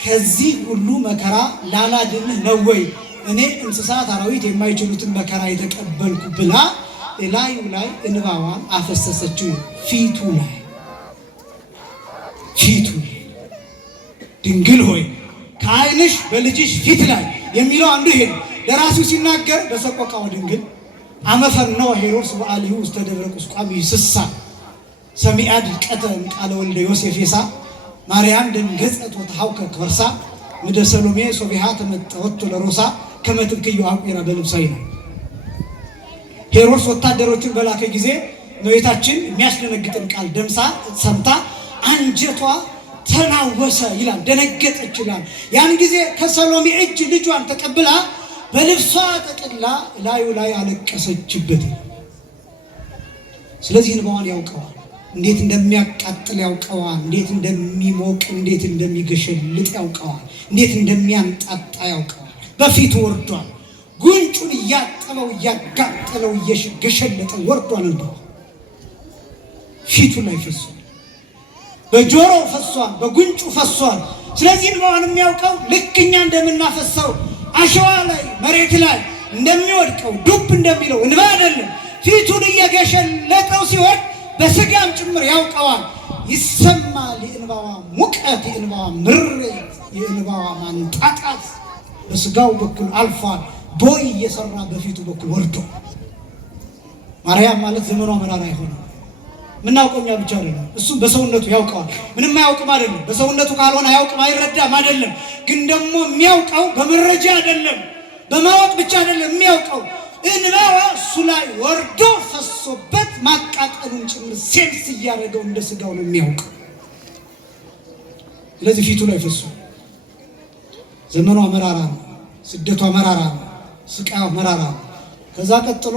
ከዚህ ሁሉ መከራ ላላድንህ ነው ወይ እኔ እንስሳት አራዊት የማይችሉትን መከራ የተቀበልኩ ብላ እላዩ ላይ እንባዋን አፈሰሰችው። ፊቱ ላይ ድንግል ሆይ ከዓይንሽ በልጅሽ ፊት ላይ የሚለው አንዱ ይሄ ነው። ለራሱ ሲናገር በሰቆቃወ ድንግል አመፈነው ሄሮድስ በአልዩ ውስተ ደብረ ቁስቋም ይስሳ ሰሚአድ ቀተን ቃለ ወልደ ዮሴፍ ይሳ ማርያም ደንገጸት ወተሐውከ ከርሳ ምደ ሰሎሜ ሶቢሃ ተመጣወት ለሮሳ ከመትብክዩ አቁራ በልብሳይ ነው። ሄሮድስ ወታደሮችን በላከ ጊዜ እመቤታችን የሚያስደነግጥን ቃል ደምሳ ሰምታ አንጀቷ ተናወሰ ይላል፣ ደነገጠች ይላል። ያን ጊዜ ከሰሎሜ እጅ ልጇን ተቀብላ በልብሷ ተቀላ ላዩ ላይ አለቀሰችበት። ስለዚህ እንባዋን ያውቀዋል፣ እንዴት እንደሚያቃጥል ያውቀዋል፣ እንዴት እንደሚሞቅ እንዴት እንደሚገሸልጥ ያውቀዋል፣ እንዴት እንደሚያንጣጣ ያውቀዋል። በፊቱ ወርዷል፣ ጉንጩን እያጠበው እያጋጠለው እየገሸለጠ ወርዷል። እንባ ፊቱ ላይ ፈሷል፣ በጆሮው ፈሷል፣ በጉንጩ ፈሷል። ስለዚህ እንባዋን የሚያውቀው ልክኛ እንደምናፈሰው አሸዋ ላይ መሬት ላይ እንደሚወድቀው ዱብ እንደሚለው እንባ አይደለም። ፊቱን እየገሸለጠው ሲወርድ በስጋም ጭምር ያውቀዋል። ይሰማል የእንባዋ ሙቀት፣ የእንባዋ ምሬት፣ የእንባዋ ማንጣጣት በስጋው በኩል አልፏል። ቦይ እየሰራ በፊቱ በኩል ወርዶ ማርያም ማለት ዘመኗ መራራ የሆነ ምናውቀኛ ብቻ አይደለም፣ እሱ በሰውነቱ ያውቀዋል። ምንም አያውቅም አይደለም፣ በሰውነቱ ካልሆነ አያውቅም አይረዳም አይደለም። ግን ደግሞ የሚያውቀው በመረጃ አይደለም፣ በማወቅ ብቻ አይደለም የሚያውቀው እንባዋ እሱ ላይ ወርዶ ፈሶበት ማቃጠሉን ጭምር ሴንስ እያደረገው እንደ ስጋው ነው የሚያውቀው። ስለዚህ ፊቱ ላይ ፈሶ ዘመኗ መራራ ነው፣ ስደቷ መራራ ነው፣ ስቃዋ መራራ ነው። ከዛ ቀጥሎ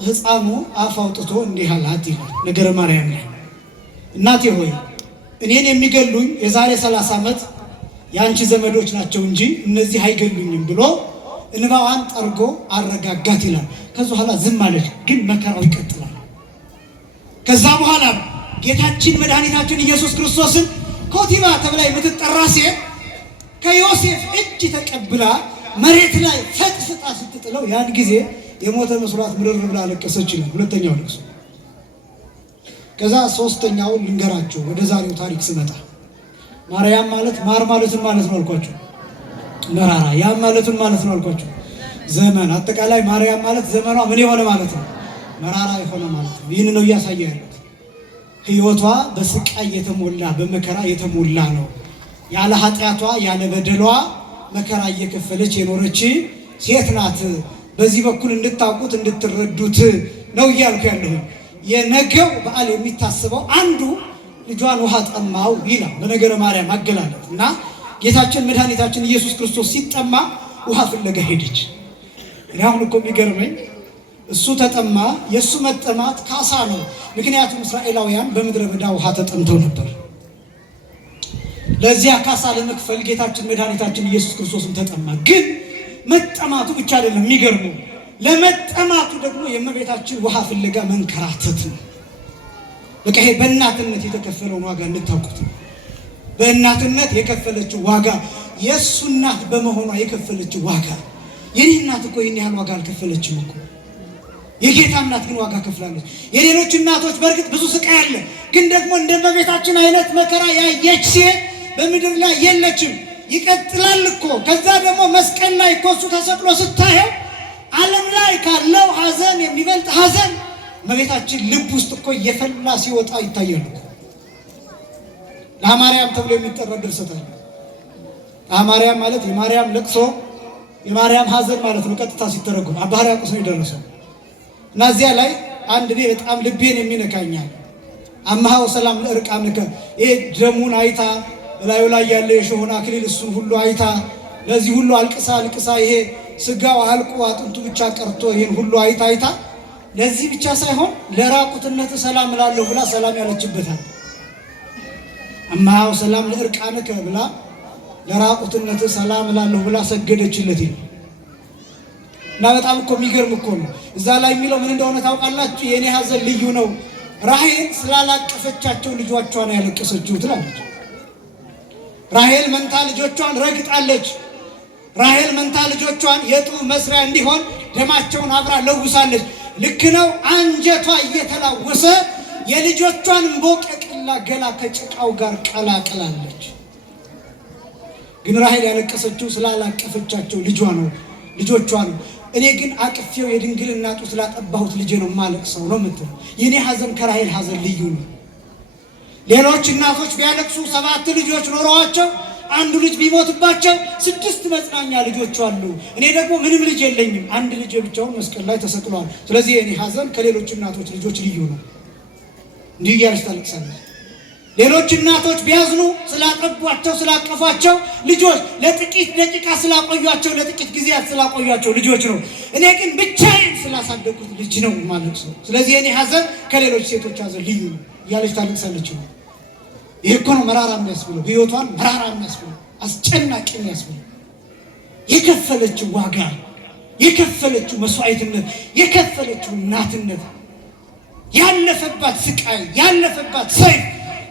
ሕፃኑ አፍ አውጥቶ እንዲህ አላት ይላል ነገረ ማርያም ላይ፣ እናቴ ሆይ እኔን የሚገሉኝ የዛሬ 30 ዓመት የአንቺ ዘመዶች ናቸው እንጂ እነዚህ አይገሉኝም ብሎ እንባዋን ጠርጎ አረጋጋት ይላል። ከዛ በኋላ ዝም አለች፣ ግን መከራው ይቀጥላል። ከዛ በኋላ ጌታችን መድኃኒታችን ኢየሱስ ክርስቶስን ኮቲባ ተብላ የምትጠራ ሴት ከዮሴፍ እጅ ተቀብላ መሬት ላይ ፈጥፍጣ ስትጥለው ያን ጊዜ የሞተ መስሏት ምርር ብላ አለቀሰች ይላል ሁለተኛው ልቅሶ። ከዛ ሶስተኛው ልንገራችሁ ወደ ዛሬው ታሪክ ስመጣ ማርያም ማለት ማር ማለትን ማለት ነው አልኳችሁ፣ መራራ ያ ማለትን ማለት ነው አልኳችሁ፣ ዘመን አጠቃላይ ማርያም ማለት ዘመኗ ምን የሆነ ማለት ነው? መራራ የሆነ ማለት ነው። ይህን ነው እያሳየ ያለው። ህይወቷ በስቃይ የተሞላ በመከራ የተሞላ ነው። ያለ ኃጢአቷ ያለ በደሏ መከራ እየከፈለች የኖረች ሴት ናት። በዚህ በኩል እንድታውቁት እንድትረዱት ነው እያልኩ ያለሁ። የነገው በዓል የሚታስበው አንዱ ልጇን ውሃ ጠማው ይላል በነገረ ማርያም አገላለጥ እና ጌታችን መድኃኒታችን ኢየሱስ ክርስቶስ ሲጠማ ውሃ ፍለጋ ሄደች። እኔ አሁን እኮ የሚገርመኝ እሱ ተጠማ፣ የእሱ መጠማት ካሳ ነው። ምክንያቱም እስራኤላውያን በምድረ በዳ ውሃ ተጠምተው ነበር። ለዚያ ካሳ ለመክፈል ጌታችን መድኃኒታችን ኢየሱስ ክርስቶስን ተጠማ። ግን መጠማቱ ብቻ አይደለም የሚገርመው፣ ለመጠማቱ ደግሞ የእመቤታችን ውሃ ፍለጋ መንከራተት ነው። በቃ ይሄ በእናትነት የተከፈለውን ዋጋ እንድታውቁት ነው። በእናትነት የከፈለችው ዋጋ፣ የእሱ እናት በመሆኗ የከፈለችው ዋጋ። የኔ እናት እኮ ይህን ያህል ዋጋ አልከፈለችም እኮ። የጌታ እናት ግን ዋጋ ከፍላለች። የሌሎች እናቶች በእርግጥ ብዙ ስቃይ አለ፣ ግን ደግሞ እንደ እመቤታችን አይነት መከራ ያየች ሴት በምድር ላይ የለችም። ይቀጥላል እኮ። ከዛ ደግሞ መስቀል ላይ እኮ እሱ ተሰቅሎ ስታየው ዓለም ላይ ካለው ሐዘን የሚበልጥ ሐዘን እመቤታችን ልብ ውስጥ እኮ እየፈላ ሲወጣ ይታያል እኮ። ለማርያም ተብሎ የሚጠራ ድርሰት አለ። ለማርያም ማለት የማርያም ለቅሶ የማርያም ሐዘን ማለት ነው። ቀጥታ ሲተረጎም አባ ሕርያቆስ ነው የደረሰው እና እዚያ ላይ አንድ እኔ በጣም ልቤን የሚነካኛል። አምሃው ሰላም ለእርቃንከ ይሄ ደሙን አይታ በላዩ ላይ ያለ የሾሆን አክሊል እሱን ሁሉ አይታ ለዚህ ሁሉ አልቅሳ አልቅሳ ይሄ ስጋው አልቆ አጥንቱ ብቻ ቀርቶ ይሄን ሁሉ አይታ ለዚህ ብቻ ሳይሆን ለራቁትነት ሰላም እላለሁ ብላ ሰላም ያለችበታል። አምሃው ሰላም ለእርቃንከ ብላ ለራቁትነት ሰላም እላለሁ ብላ ሰገደችለት ይላል። እና በጣም እኮ የሚገርም እኮ ነው። እዛ ላይ የሚለው ምን እንደሆነ ታውቃላችሁ? የኔ ሐዘን ልዩ ነው። ራሔል ስላላቀፈቻቸው ልጆቿን ያለቀሰችው ትላለች። ራሔል መንታ ልጆቿን ረግጣለች። ራሔል መንታ ልጆቿን የጡብ መስሪያ እንዲሆን ደማቸውን አብራ ለውሳለች። ልክ ነው። አንጀቷ እየተላወሰ የልጆቿን ቦቀቅላ ገላ ከጭቃው ጋር ቀላቅላለች። ግን ራሔል ያለቀሰችው ስላላቀፈቻቸው ልጇ ነው፣ ልጆቿ ነው። እኔ ግን አቅፌው የድንግልና ጡት ስላጠባሁት ልጄ ነው ማለቅሰው ነው የምትለው። የኔ ሐዘን ከራሔል ሐዘን ልዩ ነው። ሌሎች እናቶች ቢያለቅሱ 7 ልጆች ኖረዋቸው አንዱ ልጅ ቢሞትባቸው 6 መጽናኛ ልጆች አሉ። እኔ ደግሞ ምንም ልጅ የለኝም፣ አንድ ልጅ ብቻውን መስቀል ላይ ተሰቅሏል። ስለዚህ የኔ ሐዘን ከሌሎች እናቶች ልጆች ልዩ ነው። እንዲህ እያለች ታለቅሳለች። ሌሎች እናቶች ቢያዝኑ ስላጠቧቸው ስላቀፏቸው ልጆች ለጥቂት ደቂቃ ስላቆዩቸው ለጥቂት ጊዜያት ስላቆዩቸው ልጆች ነው። እኔ ግን ብቻዬን ስላሳደጉት ልጅ ነው ማለቅሰው። ስለዚህ የኔ ሐዘን ከሌሎች ሴቶች ሐዘን ልዩ ነው እያለች ታለቅሳለች። ይሄ እኮ ነው መራራ የሚያስብለው፣ ህይወቷን መራራ የሚያስብለው፣ አስጨናቂ የሚያስብለው። የከፈለችው ዋጋ፣ የከፈለችው መስዋዕትነት፣ የከፈለችው እናትነት፣ ያለፈባት ስቃይ፣ ያለፈባት ሰይፍ፣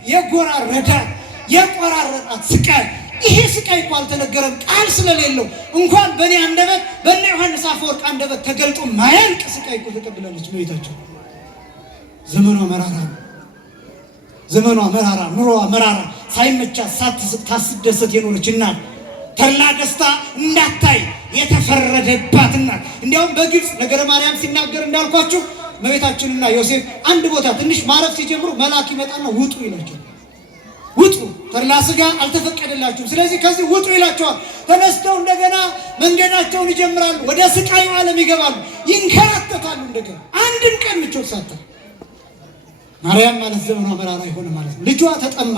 የጎራረዳት የቆራረጣት ስቃይ። ይሄ ስቃይ እኮ አልተነገረም ቃል ስለሌለው እንኳን በእኔ አንደበት በእነ ዮሐንስ አፈወርቅ አንደበት ተገልጦ ማያልቅ ስቃይ እኮ ተቀብላለች እመቤታችን። ዘመኗ መራራ ነው። ዘመኗ መራራ፣ ኑሮዋ መራራ፣ ሳይመቻት ሳትደሰት የኖረች እናት፣ ተድላ ደስታ እንዳታይ የተፈረደባት እናት። እንዲያውም በግልጽ ነገረ ማርያም ሲናገር እንዳልኳችሁ እመቤታችንና ዮሴፍ አንድ ቦታ ትንሽ ማረፍ ሲጀምሩ መልአክ ይመጣና ውጡ ይላቸዋል። ውጡ፣ ተድላ ሥጋ አልተፈቀደላችሁም፣ ስለዚህ ከዚህ ውጡ ይላቸዋል። ተነስተው እንደገና መንገዳቸውን ይጀምራሉ። ወደ ስቃዩ ዓለም ይገባሉ፣ ይንከራተታሉ። እንደገና አንድም ቀን ምቾት ሳታ ማርያም ማለት ዘመኗ መራራ የሆነ ማለት ነው። ልጇ ተጠማ።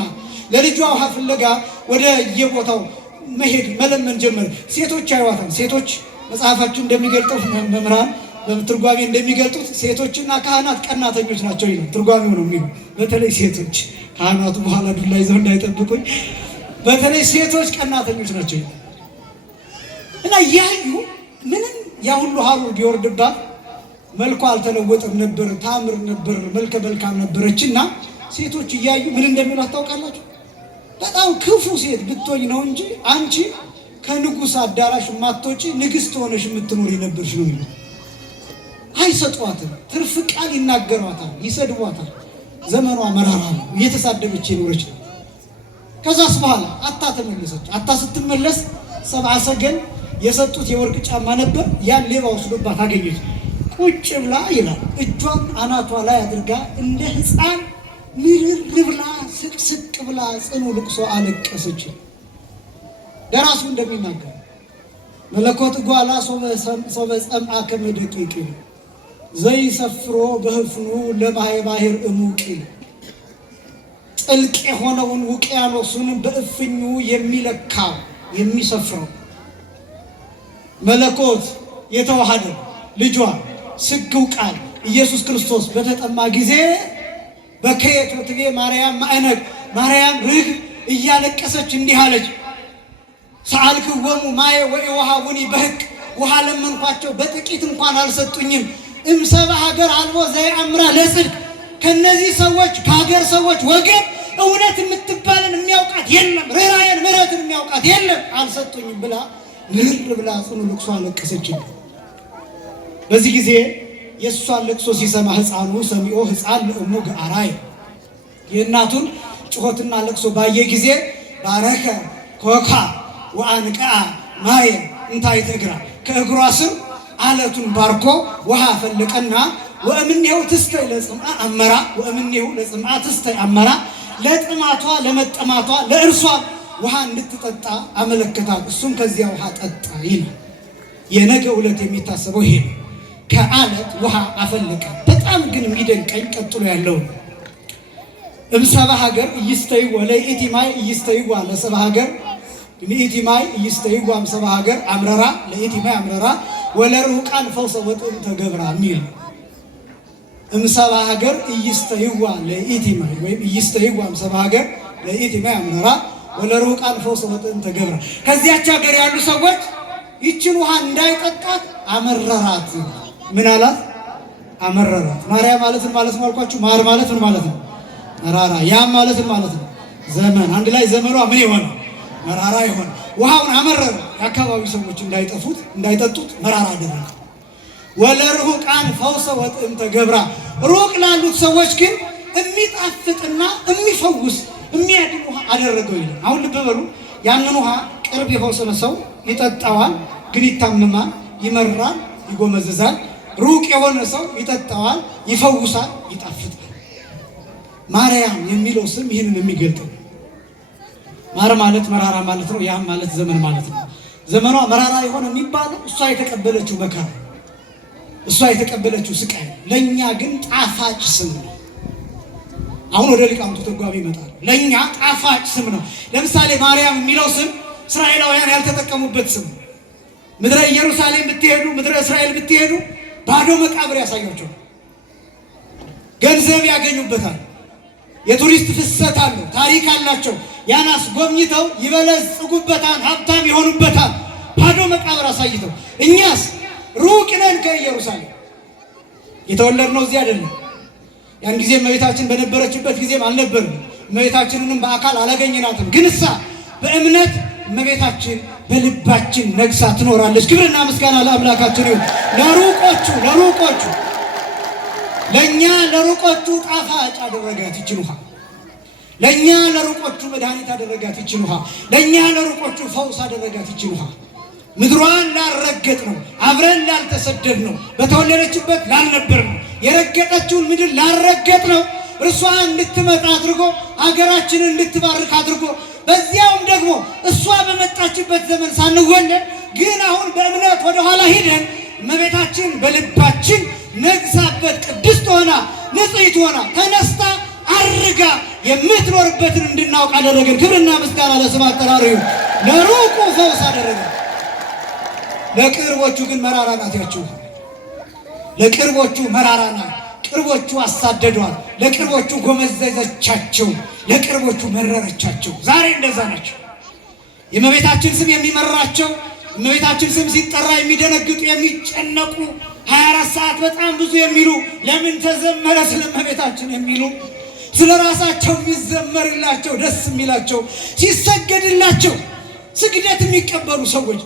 ለልጇ ውሃ ፍለጋ ወደ የቦታው መሄድ መለመን ጀመረ። ሴቶች አይዋታም። ሴቶች መጽሐፋችን እንደሚገልጠው መምህራን በትርጓሜ እንደሚገልጡት ሴቶችና ካህናት ቀናተኞች ናቸው ይላል። ትርጓሜው ነው የሚሉ በተለይ ሴቶች፣ ካህናቱ በኋላ ዱላ ይዘው እንዳይጠብቁኝ፣ በተለይ ሴቶች ቀናተኞች ናቸው ይላል እና ያዩ ምንም ያ ሁሉ ሀሩር ቢወርድባት መልኳ አልተለወጠም ነበር፣ ታምር ነበር፣ መልከ መልካም ነበረችና ሴቶች እያዩ ምን እንደሚሉ ታውቃላችሁ? በጣም ክፉ ሴት ብትሆኝ ነው እንጂ አንቺ ከንጉሥ አዳራሽ ማትወጪ ንግሥት ሆነሽ የምትኖር ነበርሽ ነው የሚሉ። አይሰጧትም፣ ትርፍ ቃል ይናገሯታል፣ ይሰድቧታል። ዘመኗ መራራ ነው፣ እየተሳደበች የኖረች ነው። ከዛስ በኋላ አታ ተመለሰች። አታ ስትመለስ 7 ሰገል የሰጡት የወርቅ ጫማ ነበር፣ ያን ሌባ ወስዶባት አገኘች። ቁጭ ብላ ይላል እጇን አናቷ ላይ አድርጋ እንደ ሕፃን ምርር ብላ ስቅስቅ ብላ ጽኑ ልቅሶ አለቀሰች። ደራሱ እንደሚናገር መለኮት ጓላ ሶበ ጸምአ ከመ ደቂቅ ዘይሰፍሮ በህፍኑ ለማየ ባሕር እሙቅ። ጥልቅ የሆነውን ውቅያኖሱን በእፍኙ የሚለካው የሚሰፍረው መለኮት የተዋሃደ ልጇ ስግው ቃል ኢየሱስ ክርስቶስ በተጠማ ጊዜ በከየት ወትቤ ማርያም ማዕነቅ ማርያም ርግ እያለቀሰች እንዲህ አለች፣ ሰአልክዎሙ ማየ ወኢወሃቡኒ በሕቅ። ውሃ ለመንኳቸው በጥቂት እንኳን አልሰጡኝም። እምሰብአ ሀገር አልቦ ዘየአምራ ለጽድቅ። ከነዚህ ሰዎች ከሀገር ሰዎች ወገን እውነት የምትባልን የሚያውቃት የለም፣ ርኅራኄን ምሕረትን የሚያውቃት የለም፣ አልሰጡኝም ብላ ምርር ብላ ጽኑ ልቅሶ አለቀሰች። በዚህ ጊዜ የእሷን ልቅሶ ሲሰማ ሕፃኑ ሰሚኦ ሕፃን ለእሙ ገአራይ፣ የእናቱን ጩኸትና ልቅሶ ባየ ጊዜ ባረከ ኮካ ወአንቅአ ማየ እንታይት እግራ፣ ከእግሯ ስር አለቱን ባርኮ ውሃ ፈለቀና ወእምኔሁ ትስተይ ለጽምአ አመራ፣ ወእምኔሁ ለጽምአ ትስተይ አመራ፣ ለጥማቷ ለመጠማቷ ለእርሷ ውሃ እንድትጠጣ አመለከታት። እሱም ከዚያ ውሃ ጠጣ ይላል። የነገ ዕለት የሚታሰበው ይሄ ነው። ከአለት ውሃ አፈለቀ። በጣም ግን የሚደንቀኝ ቀጥሎ ያለው እምሰብአ ሀገር ኢይስተይዋ ለይእቲ ማይ ኢይስተይዋ ለሰብአ ሀገር ለይእቲ ማይ ኢይስተይዋ እምሰብአ ሀገር አምረራ ለይእቲ ማይ አምረራ ወለርሁቃን ፈውሰ ወጥንተ ገብራ ሚል እምሰብአ ሀገር ኢይስተይዋ ለይእቲ ማይ ወይም ኢይስተይዋ እምሰብአ ሀገር ለይእቲ ማይ አምረራ ወለርሁቃን ፈውሰ ወጥንተ ገብራ። ከዚያች ሀገር ያሉ ሰዎች ይችን ውሃ እንዳይጠጣት አመረራት። ምን አላት? አመረራት። ማርያም ማለት ምን ማለት ነው አልኳችሁ? ማር ማለት ምን ማለት ነው? መራራ። ያም ማለት ምን ማለት ነው? ዘመን። አንድ ላይ ዘመኗ ምን ይሆነ? መራራ ይሆነ። ውሃውን አመረረ። የአካባቢ ሰዎች እንዳይጠጡት መራራ አደረገ። ወለርሁቃን ፈውሰ ወጥንተ ገብራ፣ ሩቅ ላሉት ሰዎች ግን የሚጣፍጥና የሚፈውስ የሚያድን ውሃ አደረገው ይላል። አሁን ልብ በሉ። ያንን ውሃ ቅርብ የሆነ ሰው ይጠጣዋል፣ ግን ይታመማል፣ ይመራል፣ ይጎመዝዛል። ሩቅ የሆነ ሰው ይጠጣዋል፣ ይፈውሳል፣ ይጣፍጣል። ማርያም የሚለው ስም ይህንን የሚገልጥ ነው። ማር ማለት መራራ ማለት ነው። ያም ማለት ዘመን ማለት ነው። ዘመኗ መራራ የሆነ የሚባለው እሷ የተቀበለችው መከራ፣ እሷ የተቀበለችው ስቃይ፣ ለእኛ ግን ጣፋጭ ስም ነው። አሁን ወደ ሊቃውንቱ ትርጓሜ ይመጣል። ለእኛ ጣፋጭ ስም ነው። ለምሳሌ ማርያም የሚለው ስም እስራኤላውያን ያልተጠቀሙበት ስም። ምድረ ኢየሩሳሌም ብትሄዱ፣ ምድረ እስራኤል ብትሄዱ ባዶ መቃብር ያሳያቸዋል። ገንዘብ ያገኙበታል። የቱሪስት ፍሰት አለው። ታሪክ አላቸው። ያን አስጎብኝተው ይበለጽጉበታል፣ ሀብታም ይሆኑበታል። ባዶ መቃብር አሳይተው። እኛስ ሩቅ ነን ከኢየሩሳሌም። የተወለድነው እዚህ አይደለም። ያን ጊዜ እመቤታችን በነበረችበት ጊዜም አልነበርም። እመቤታችንንም በአካል አላገኘናትም። ግን እሳ በእምነት እመቤታችን በልባችን ነግሳ ትኖራለች። ክብርና ምስጋና ለአምላካችን ይሁን። ለሩቆቹ ለእኛ ለሩቆቹ ጣፋጭ አደረጋት ይችን ውሃ። ለእኛ ለሩቆቹ መድኃኒት አደረጋት ይችን ውሃ። ለእኛ ለሩቆቹ ፈውስ አደረጋት ይችን ውሃ። ምድሯን ላልረገጥ ነው፣ አብረን ላልተሰደድ ነው፣ በተወለደችበት ላልነበር ነው፣ የረገጠችውን ምድር ላልረገጥ ነው። እርሷ እንድትመጣ አድርጎ ሀገራችንን እንድትባርክ አድርጎ በዚያውም ደግሞ እሷ በመጣችበት ዘመን ሳንወለድ ግን አሁን በእምነት ወደኋላ ሂደን እመቤታችን በልባችን ነግሳበት ቅድስት ሆና ንጽሕት ሆና ተነስታ አርጋ የምትኖርበትን እንድናውቅ አደረገን። ክብርና ምስጋና ለስም አጠራሩ ይሁን። ለሩቁ ፈውስ አደረገን፣ ለቅርቦቹ ግን መራራ ናት። ያችሁ ለቅርቦቹ መራራ ናት። ቅርቦቹ አሳደዷል፣ ለቅርቦቹ ጎመዘዘቻቸው፣ ለቅርቦቹ መረረቻቸው። ዛሬ እንደዛ ናቸው። የእመቤታችን ስም የሚመራቸው፣ እመቤታችን ስም ሲጠራ የሚደነግጡ የሚጨነቁ 24 ሰዓት በጣም ብዙ የሚሉ ለምን ተዘመረ ስለ እመቤታችን የሚሉ ስለ ራሳቸው የሚዘመርላቸው ደስ የሚላቸው ሲሰገድላቸው ስግደት የሚቀበሉ ሰዎች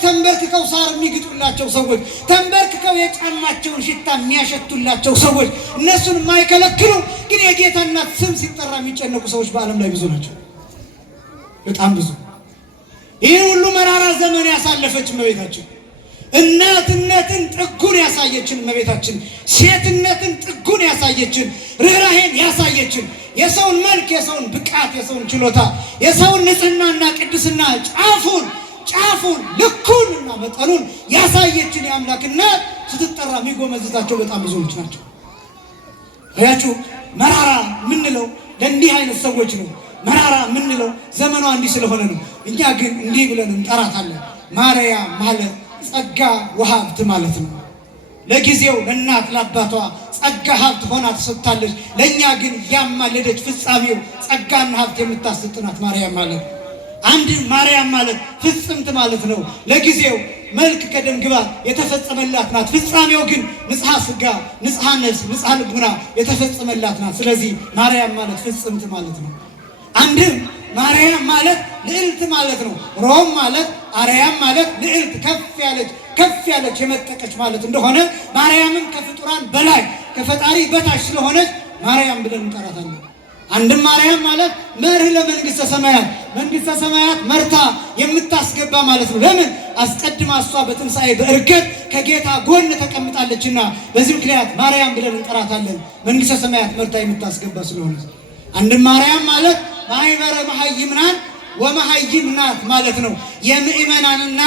ተንበርክከው ሳር የሚግጡላቸው ሰዎች ተንበርክከው የጫማቸውን ሽታ የሚያሸቱላቸው ሰዎች እነሱን የማይከለክሉ ግን የጌታ እናት ስም ሲጠራ የሚጨነቁ ሰዎች በዓለም ላይ ብዙ ናቸው፣ በጣም ብዙ። ይህ ሁሉ መራራ ዘመን ያሳለፈች እመቤታችን፣ እናትነትን ጥጉን ያሳየችን እመቤታችን፣ ሴትነትን ጥጉን ያሳየችን፣ ርኅራኄን ያሳየችን፣ የሰውን መልክ፣ የሰውን ብቃት፣ የሰውን ችሎታ፣ የሰውን ንጽህናና ቅድስና ጫፉን ልኩንና መጠኑን ያሳየችን የአምላክ እናት ስትጠራ የሚጎመዝዛቸው በጣም ብዙዎች ናቸው። አያችሁ፣ መራራ የምንለው ለእንዲህ አይነት ሰዎች ነው። መራራ የምንለው ዘመኗ እንዲህ ስለሆነ ነው። እኛ ግን እንዲህ ብለን እንጠራታለን። ማርያም ማለት ጸጋ ወሀብት ማለት ነው። ለጊዜው ለእናት ለአባቷ ጸጋ ሀብት ሆና ተሰጥታለች። ለእኛ ግን ያማለደች ፍጻሜው ጸጋና ሀብት የምታሰጥ ናት ማርያም ማለት። አንድ ማርያም ማለት ፍጽምት ማለት ነው። ለጊዜው መልክ ከደም ግባት የተፈጸመላት ናት። ፍጻሜው ግን ንጽሐ ሥጋ፣ ንጽሐ ነፍስ፣ ንጽሐ ልቡና የተፈጸመላት ናት። ስለዚህ ማርያም ማለት ፍጽምት ማለት ነው። አንድም ማርያም ማለት ልዕልት ማለት ነው። ሮም ማለት አርያም ማለት ልዕልት ከፍ ያለች የመጠቀች ማለት እንደሆነ ማርያምም ከፍጡራን በላይ ከፈጣሪ በታች ስለሆነች ማርያም ብለን እንጠራታለን። አንድም ማርያም ማለት መርህ ለመንግስተ ሰማያት፣ መንግስተ ሰማያት መርታ የምታስገባ ማለት ነው። ለምን? አስቀድማ እሷ በትንሣኤ በእርገት ከጌታ ጎን ተቀምጣለችና በዚህ ምክንያት ማርያም ብለን እንጠራታለን። መንግስተ ሰማያት መርታ የምታስገባ ስለሆነ። አንድም ማርያም ማለት ማኅበረ መሃይምናን ወመሃይምናት ማለት ነው። የምእመናንና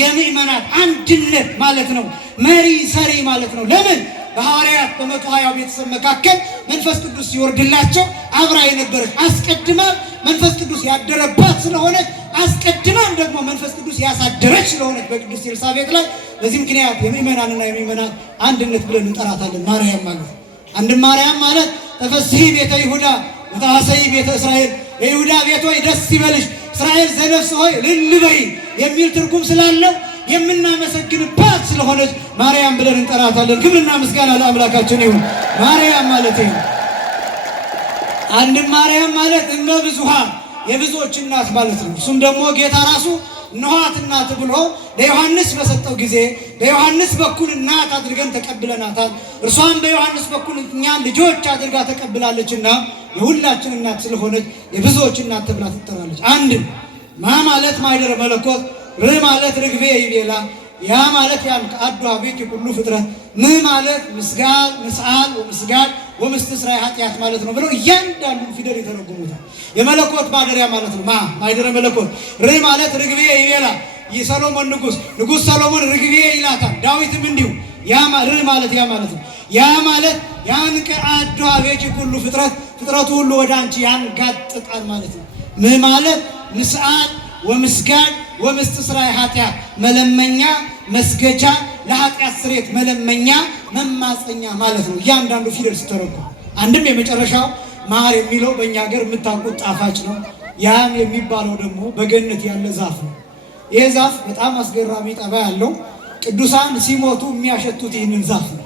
የምእመናት አንድነት ማለት ነው። መሪ ሰሪ ማለት ነው። ለምን? በሐዋርያት በ120 ቤተሰብ መካከል መንፈስ ቅዱስ ሲወርድላቸው አብራ የነበረች አስቀድማ መንፈስ ቅዱስ ያደረባት ስለሆነች አስቀድማም ደግሞ መንፈስ ቅዱስ ያሳደረች ስለሆነች በቅዱስ ኤልሳቤጥ ላይ በዚህ ምክንያት የምእመናንና የምእመናት አንድነት ብለን እንጠራታለን ማርያም ማለት። አንድም ማርያም ማለት ተፈሥሒ ቤተ ይሁዳ ወተሐሰይ ቤተ እስራኤል፣ የይሁዳ ቤት ሆይ ደስ ይበልሽ፣ እስራኤል ዘነፍስ ሆይ እልል በይ የሚል ትርጉም ስላለው የምናመሰግንባት ስለሆነች ማርያም ብለን እንጠራታለን። ክብርና ምስጋና ለአምላካችን ይሁን። ማርያም ማለት ይሁን። አንድም ማርያም ማለት እመ ብዙኃን የብዙዎች እናት ማለት ነው። እሱም ደግሞ ጌታ ራሱ እነኋት እናት ብሎ ለዮሐንስ በሰጠው ጊዜ በዮሐንስ በኩል እናት አድርገን ተቀብለናታል። እርሷም በዮሐንስ በኩል እኛን ልጆች አድርጋ ተቀብላለችና የሁላችን እናት ስለሆነች የብዙዎች እናት ተብላ ትጠራለች። አንድም ማ ማለት ማኅደረ መለኮት፣ ር ማለት ርግቤ ይቤላ፣ ያ ማለት ያን ከአዱ አቤት ሁሉ ፍጥረት ማለት ምስጋድ ምስአል ወምስጋድ ወምስትስራይ ኃጢአት ማለት ነው ብለው እያንዳንዱን ፊደል የተረጎሙታል። የመለኮት ማደሪያ ማለት ነው። ማይደረ መለኮት ማለት ርግቤ ይቤላ የሰሎሞን ንጉሥ ሰሎሞን ርግቤ ይላታል። ዳዊትም እንዲሁ ማለት ያ ማለት ነው። ያ ማለት ያን ከአዱ አቤት ሁሉ ፍጥረቱ ሁሉ ወደ አንቺ ያንጋጥጣል ማለት ነው። ማለት ምስአል ወምስጋድ ወምስትስራይ ኃጢአት መለመኛ መስገጃ ለኃጢአት ስርየት መለመኛ መማፀኛ ማለት ነው። እያንዳንዱ ፊደል ሲተረጎም አንድም የመጨረሻው ማር የሚለው በእኛ ሀገር የምታውቁት ጣፋጭ ነው። ያም የሚባለው ደግሞ በገነት ያለ ዛፍ ነው። ይሄ ዛፍ በጣም አስገራሚ ጠባይ ያለው ቅዱሳን ሲሞቱ የሚያሸቱት ይህንን ዛፍ ነው።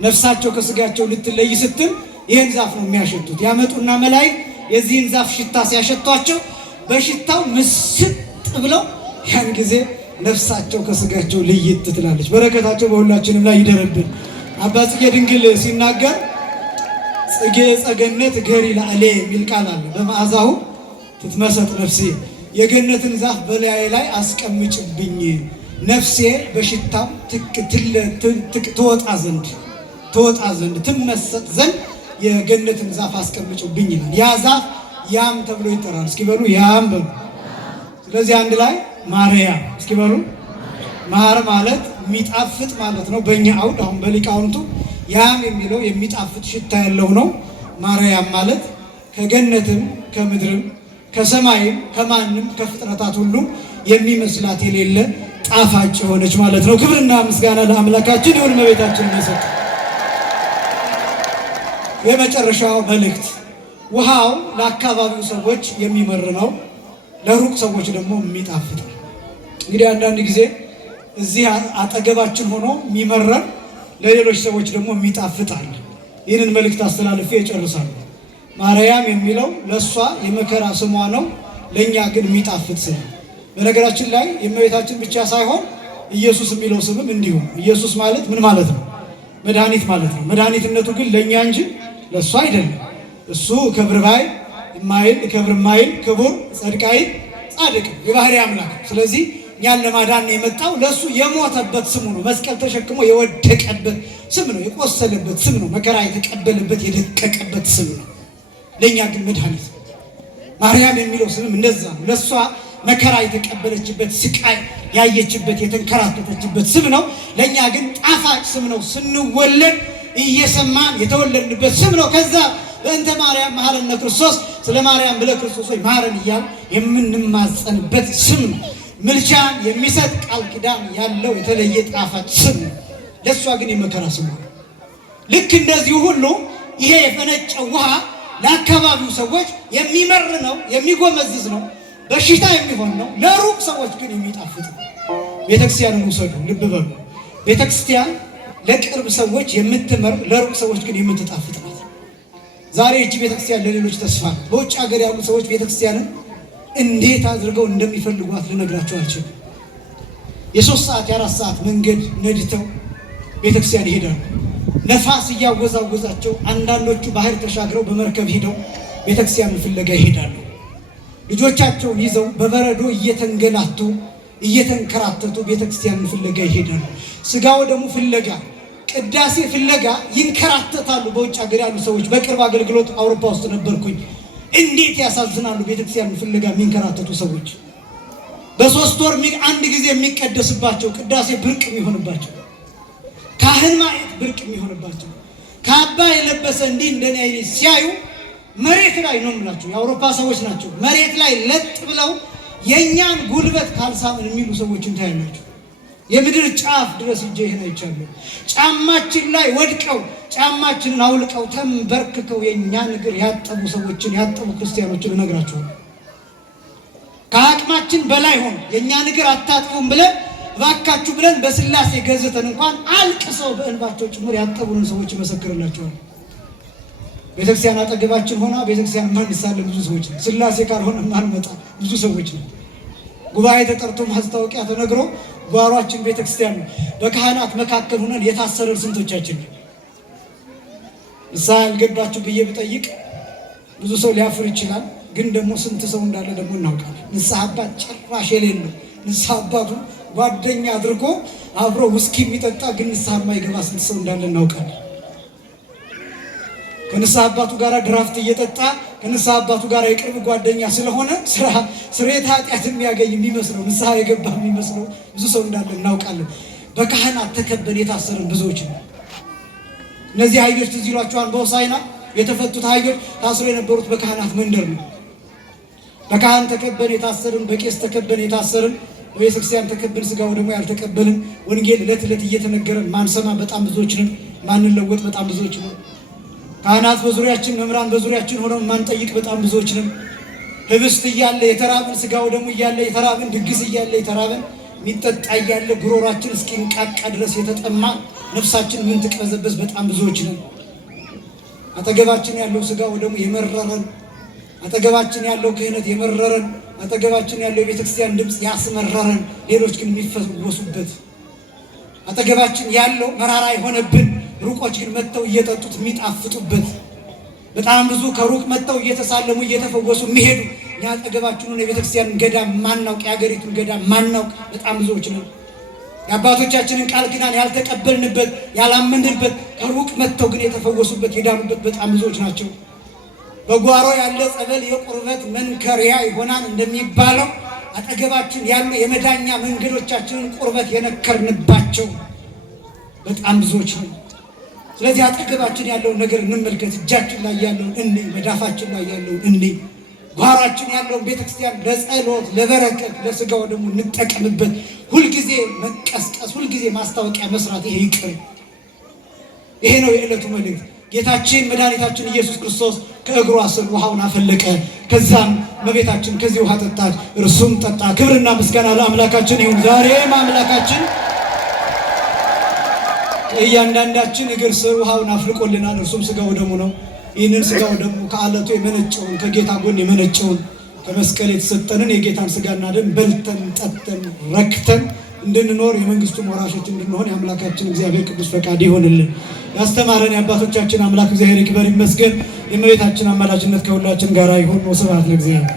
ነፍሳቸው ከስጋቸው ልትለይ ስትል ይህን ዛፍ ነው የሚያሸቱት። ያመጡና መላእክት የዚህን ዛፍ ሽታ ሲያሸቷቸው በሽታው ምስጥ ብለው ያን ጊዜ ነፍሳቸው ከስጋቸው ልይት ትላለች። በረከታቸው በሁላችንም ላይ ይደረብን። አባ ጽጌ ድንግል ሲናገር ጽጌ ጸገነት ገሪ ላዕሌ የሚል ቃል አለ። በመዓዛው ትትመሰጥ ነፍሴ፣ የገነትን ዛፍ በላዬ ላይ አስቀምጭብኝ፣ ነፍሴ በሽታው ትወጣ ዘንድ ትመሰጥ ዘንድ የገነትን ዛፍ አስቀምጭብኝ ይላል። ያ ዛፍ ያም ተብሎ ይጠራል። እስኪ በሉ ያም በሉ። ስለዚህ አንድ ላይ ማርያም እስኪ በሉ። ማር ማለት የሚጣፍጥ ማለት ነው በእኛ አውድ። አሁን በሊቃውንቱ ያም የሚለው የሚጣፍጥ ሽታ ያለው ነው። ማርያም ማለት ከገነትም ከምድርም ከሰማይም ከማንም ከፍጥረታት ሁሉ የሚመስላት የሌለ ጣፋጭ የሆነች ማለት ነው። ክብርና ምስጋና ለአምላካችን ይሁን። እመቤታችን ይሰጥ። የመጨረሻው መልእክት ውሃው ለአካባቢው ሰዎች የሚመር ነው፣ ለሩቅ ሰዎች ደግሞ የሚጣፍጥ ነው። እንግዲህ አንዳንድ ጊዜ እዚህ አጠገባችን ሆኖ የሚመረን ለሌሎች ሰዎች ደግሞ የሚጣፍጣል። ይህንን መልእክት አስተላልፌ እጨርሳለሁ። ማርያም የሚለው ለእሷ የመከራ ስሟ ነው፣ ለእኛ ግን የሚጣፍጥ ስም። በነገራችን ላይ የእመቤታችን ብቻ ሳይሆን ኢየሱስ የሚለው ስምም እንዲሁ። ኢየሱስ ማለት ምን ማለት ነው? መድኃኒት ማለት ነው። መድኃኒትነቱ ግን ለእኛ እንጂ ለእሷ አይደለም። እሱ ክብር ባይ ማይል ክብር ማይል ክቡር ጸድቃይ ጻድቅ የባህሪ አምላክ። ስለዚህ እኛን ለማዳን የመጣው ለሱ የሞተበት ስሙ ነው። መስቀል ተሸክሞ የወደቀበት ስም ነው። የቆሰለበት ስም ነው። መከራ የተቀበለበት የደቀቀበት ስም ነው። ለእኛ ግን መድኃኒት። ማርያም የሚለው ስምም እንደዛ ነው። ለእሷ መከራ የተቀበለችበት ስቃይ ያየችበት የተንከራተተችበት ስም ነው። ለእኛ ግን ጣፋጭ ስም ነው። ስንወለድ እየሰማን የተወለድንበት ስም ነው። ከዛ በእንተ ማርያም መሐረነ ክርስቶስ፣ ስለ ማርያም ብለ ክርስቶስ ሆይ ማረን እያል የምንማጸንበት ስም ነው። ምልጃን የሚሰጥ ቃል ኪዳን ያለው የተለየ ጣፋጭ ስም ነው። ለእሷ ግን የመከራ ስም ነው። ልክ እንደዚሁ ሁሉ ይሄ የፈነጨው ውሃ ለአካባቢው ሰዎች የሚመር ነው፣ የሚጎመዝዝ ነው፣ በሽታ የሚሆን ነው። ለሩቅ ሰዎች ግን የሚጣፍጥ ነው። ቤተክርስቲያንን ውሰዱ፣ ልብ በሉ። ቤተክርስቲያን ለቅርብ ሰዎች የምትመር፣ ለሩቅ ሰዎች ግን የምትጣፍጥ ናት። ዛሬ እቺ ቤተክርስቲያን ለሌሎች ተስፋ ነው። በውጭ ሀገር ያሉ ሰዎች ቤተክርስቲያንን እንዴት አድርገው እንደሚፈልጓት ልነግራቸው አልችልም። የ3 ሰዓት የ4 ሰዓት መንገድ ነድተው ቤተክርስቲያን ይሄዳሉ። ነፋስ እያወዛወዛቸው፣ አንዳንዶቹ ባህር ተሻግረው በመርከብ ሄደው ቤተክርስቲያንን ፍለጋ ይሄዳሉ። ልጆቻቸውን ይዘው በበረዶ እየተንገላቱ እየተንከራተቱ ቤተክርስቲያንን ፍለጋ ይሄዳሉ። ስጋው ደግሞ ፍለጋ፣ ቅዳሴ ፍለጋ ይንከራተታሉ። በውጭ ሀገር ያሉ ሰዎች በቅርብ አገልግሎት አውሮፓ ውስጥ ነበርኩኝ። እንዴት ያሳዝናሉ! ቤተክርስቲያንን ፍለጋ የሚንከራተቱ ሰዎች በ3 ወር አንድ ጊዜ የሚቀደስባቸው ቅዳሴ ብርቅ የሚሆንባቸው፣ ካህን ማየት ብርቅ የሚሆንባቸው፣ ካባ የለበሰ እንዲህ እንደኔ አይነት ሲያዩ መሬት ላይ ነው የምላቸው። የአውሮፓ ሰዎች ናቸው። መሬት ላይ ለጥ ብለው የእኛን ጉልበት ካልሳምን የሚሉ ሰዎችን ታያላቸው። የምድር ጫፍ ድረስ እጄ ይህን አይቻለሁ። ጫማችን ላይ ወድቀው ጫማችንን አውልቀው ተንበርክከው የእኛን እግር ያጠቡ ሰዎችን ያጠቡ ክርስቲያኖችን እነግራቸዋለሁ። ከአቅማችን በላይ ሆኖ የእኛን እግር አታጥፉም ብለን እባካችሁ ብለን በስላሴ ገዝተን እንኳን አልቅሰው በእንባቸው ጭምር ያጠቡንን ሰዎች ይመሰክርላቸዋል። ቤተክርስቲያን አጠገባችን ሆና ቤተክርስቲያን ማንሳለን ብዙ ሰዎች ነው። ስላሴ ካልሆነ ማንመጣ ብዙ ሰዎች ነው። ጉባኤ ተጠርቶ ማስታወቂያ ተነግሮ ጓሯችን ቤተክርስቲያን ነው። በካህናት መካከል ሆነን የታሰረን ስንቶቻችን ነው? ንስሐ ያልገባችሁ ብዬ ብጠይቅ ብዙ ሰው ሊያፍር ይችላል። ግን ደግሞ ስንት ሰው እንዳለ ደግሞ እናውቃለን። ንስሐ አባት ጭራሽ የሌለው ንስሐ አባቱ ጓደኛ አድርጎ አብሮ ውስኪ የሚጠጣ ግን ንስሐ የማይገባ ስንት ሰው እንዳለ እናውቃለን። ከንስሐ አባቱ ጋር ድራፍት እየጠጣ ከንስሐ አባቱ ጋር የቅርብ ጓደኛ ስለሆነ ስርየተ ኃጢአት የሚያገኝ የሚመስለው ንስሐ የገባ የሚመስለው ብዙ ሰው እንዳለ እናውቃለን። በካህናት ተከበን የታሰርን ብዙዎች ነው። እነዚህ አህዮች ትዝ ይሏቸዋል። በሆሳዕና የተፈቱት አህዮች ታስሮ የነበሩት በካህናት መንደር ነው። በካህን ተከበን የታሰርን፣ በቄስ ተከበን የታሰርን፣ በቤተክርስቲያን ተከበን ስጋው ደግሞ ያልተቀበልን፣ ወንጌል ዕለት ዕለት እየተነገረን ማንሰማ በጣም ብዙዎች ነን። ማንለወጥ በጣም ብዙዎች ነን። ካህናት በዙሪያችን፣ መምህራን በዙሪያችን ሆነው ማንጠይቅ በጣም ብዙዎች ነን። ህብስት እያለ የተራብን፣ ስጋው ደግሞ እያለ የተራብን፣ ድግስ እያለ የተራብን፣ የሚጠጣ እያለ ጉሮሯችን እስኪንቃቃ ድረስ የተጠማ ነፍሳችን ምን ትቅበዘበዝ በጣም ብዙዎች ነን። አጠገባችን ያለው ስጋው ደግሞ የመረረን፣ አጠገባችን ያለው ክህነት የመረረን፣ አጠገባችን ያለው የቤተክርስቲያን ድምፅ ያስመረረን፣ ሌሎች ግን የሚፈወሱበት፣ አጠገባችን ያለው መራራ የሆነብን፣ ሩቆች ግን መጥተው እየጠጡት የሚጣፍጡበት፣ በጣም ብዙ ከሩቅ መጥተው እየተሳለሙ እየተፈወሱ የሚሄዱ፣ እኛ አጠገባችንን የቤተክርስቲያን ገዳም ማናውቅ፣ የሀገሪቱን ገዳም ማናውቅ በጣም ብዙዎች ነው። የአባቶቻችንን ቃል ኪዳን ያልተቀበልንበት ያላመንበት፣ ከሩቅ መጥተው ግን የተፈወሱበት የዳኑበት በጣም ብዙዎች ናቸው። በጓሮ ያለ ጸበል የቁርበት መንከሪያ ይሆናል እንደሚባለው አጠገባችን ያሉ የመዳኛ መንገዶቻችንን ቁርበት የነከርንባቸው በጣም ብዙዎች ነው። ስለዚህ አጠገባችን ያለውን ነገር እንመልከት። እጃችን ላይ ያለውን እንይ፣ መዳፋችን ላይ ያለውን እንይ፣ ጓሯችን ያለውን ቤተክርስቲያን ለጸሎት ለበረከት ለስጋው ደግሞ እንጠቀምበት። ሁልጊዜ መቀስቀስ፣ ሁልጊዜ ማስታወቂያ መስራት ይሄ ይቅር። ይሄ ነው የዕለቱ መልእክት። ጌታችን መድኃኒታችን ኢየሱስ ክርስቶስ ከእግሯ ስር ውሃውን አፈለቀ። ከዛም እመቤታችን ከዚህ ውሃ ጠጣች፣ እርሱም ጠጣ። ክብርና ምስጋና ለአምላካችን ይሁን። ዛሬም አምላካችን እያንዳንዳችን እግር ስር ውሃውን አፍልቆልናል። እርሱም ስጋው ደሙ ነው። ይህንን ስጋው ደግሞ ከአለቱ የመነጨውን ከጌታ ጎን የመነጨውን ከመስቀል የተሰጠንን የጌታን ስጋና ደም በልተን ጠጥተን ረክተን እንድንኖር የመንግስቱን ወራሾች እንድንሆን የአምላካችን እግዚአብሔር ቅዱስ ፈቃድ ይሆንልን። ያስተማረን የአባቶቻችን አምላክ እግዚአብሔር ይክበር ይመስገን። የእመቤታችን አማላጅነት ከሁላችን ጋር ይሁን። ወስብሐት ለእግዚአብሔር።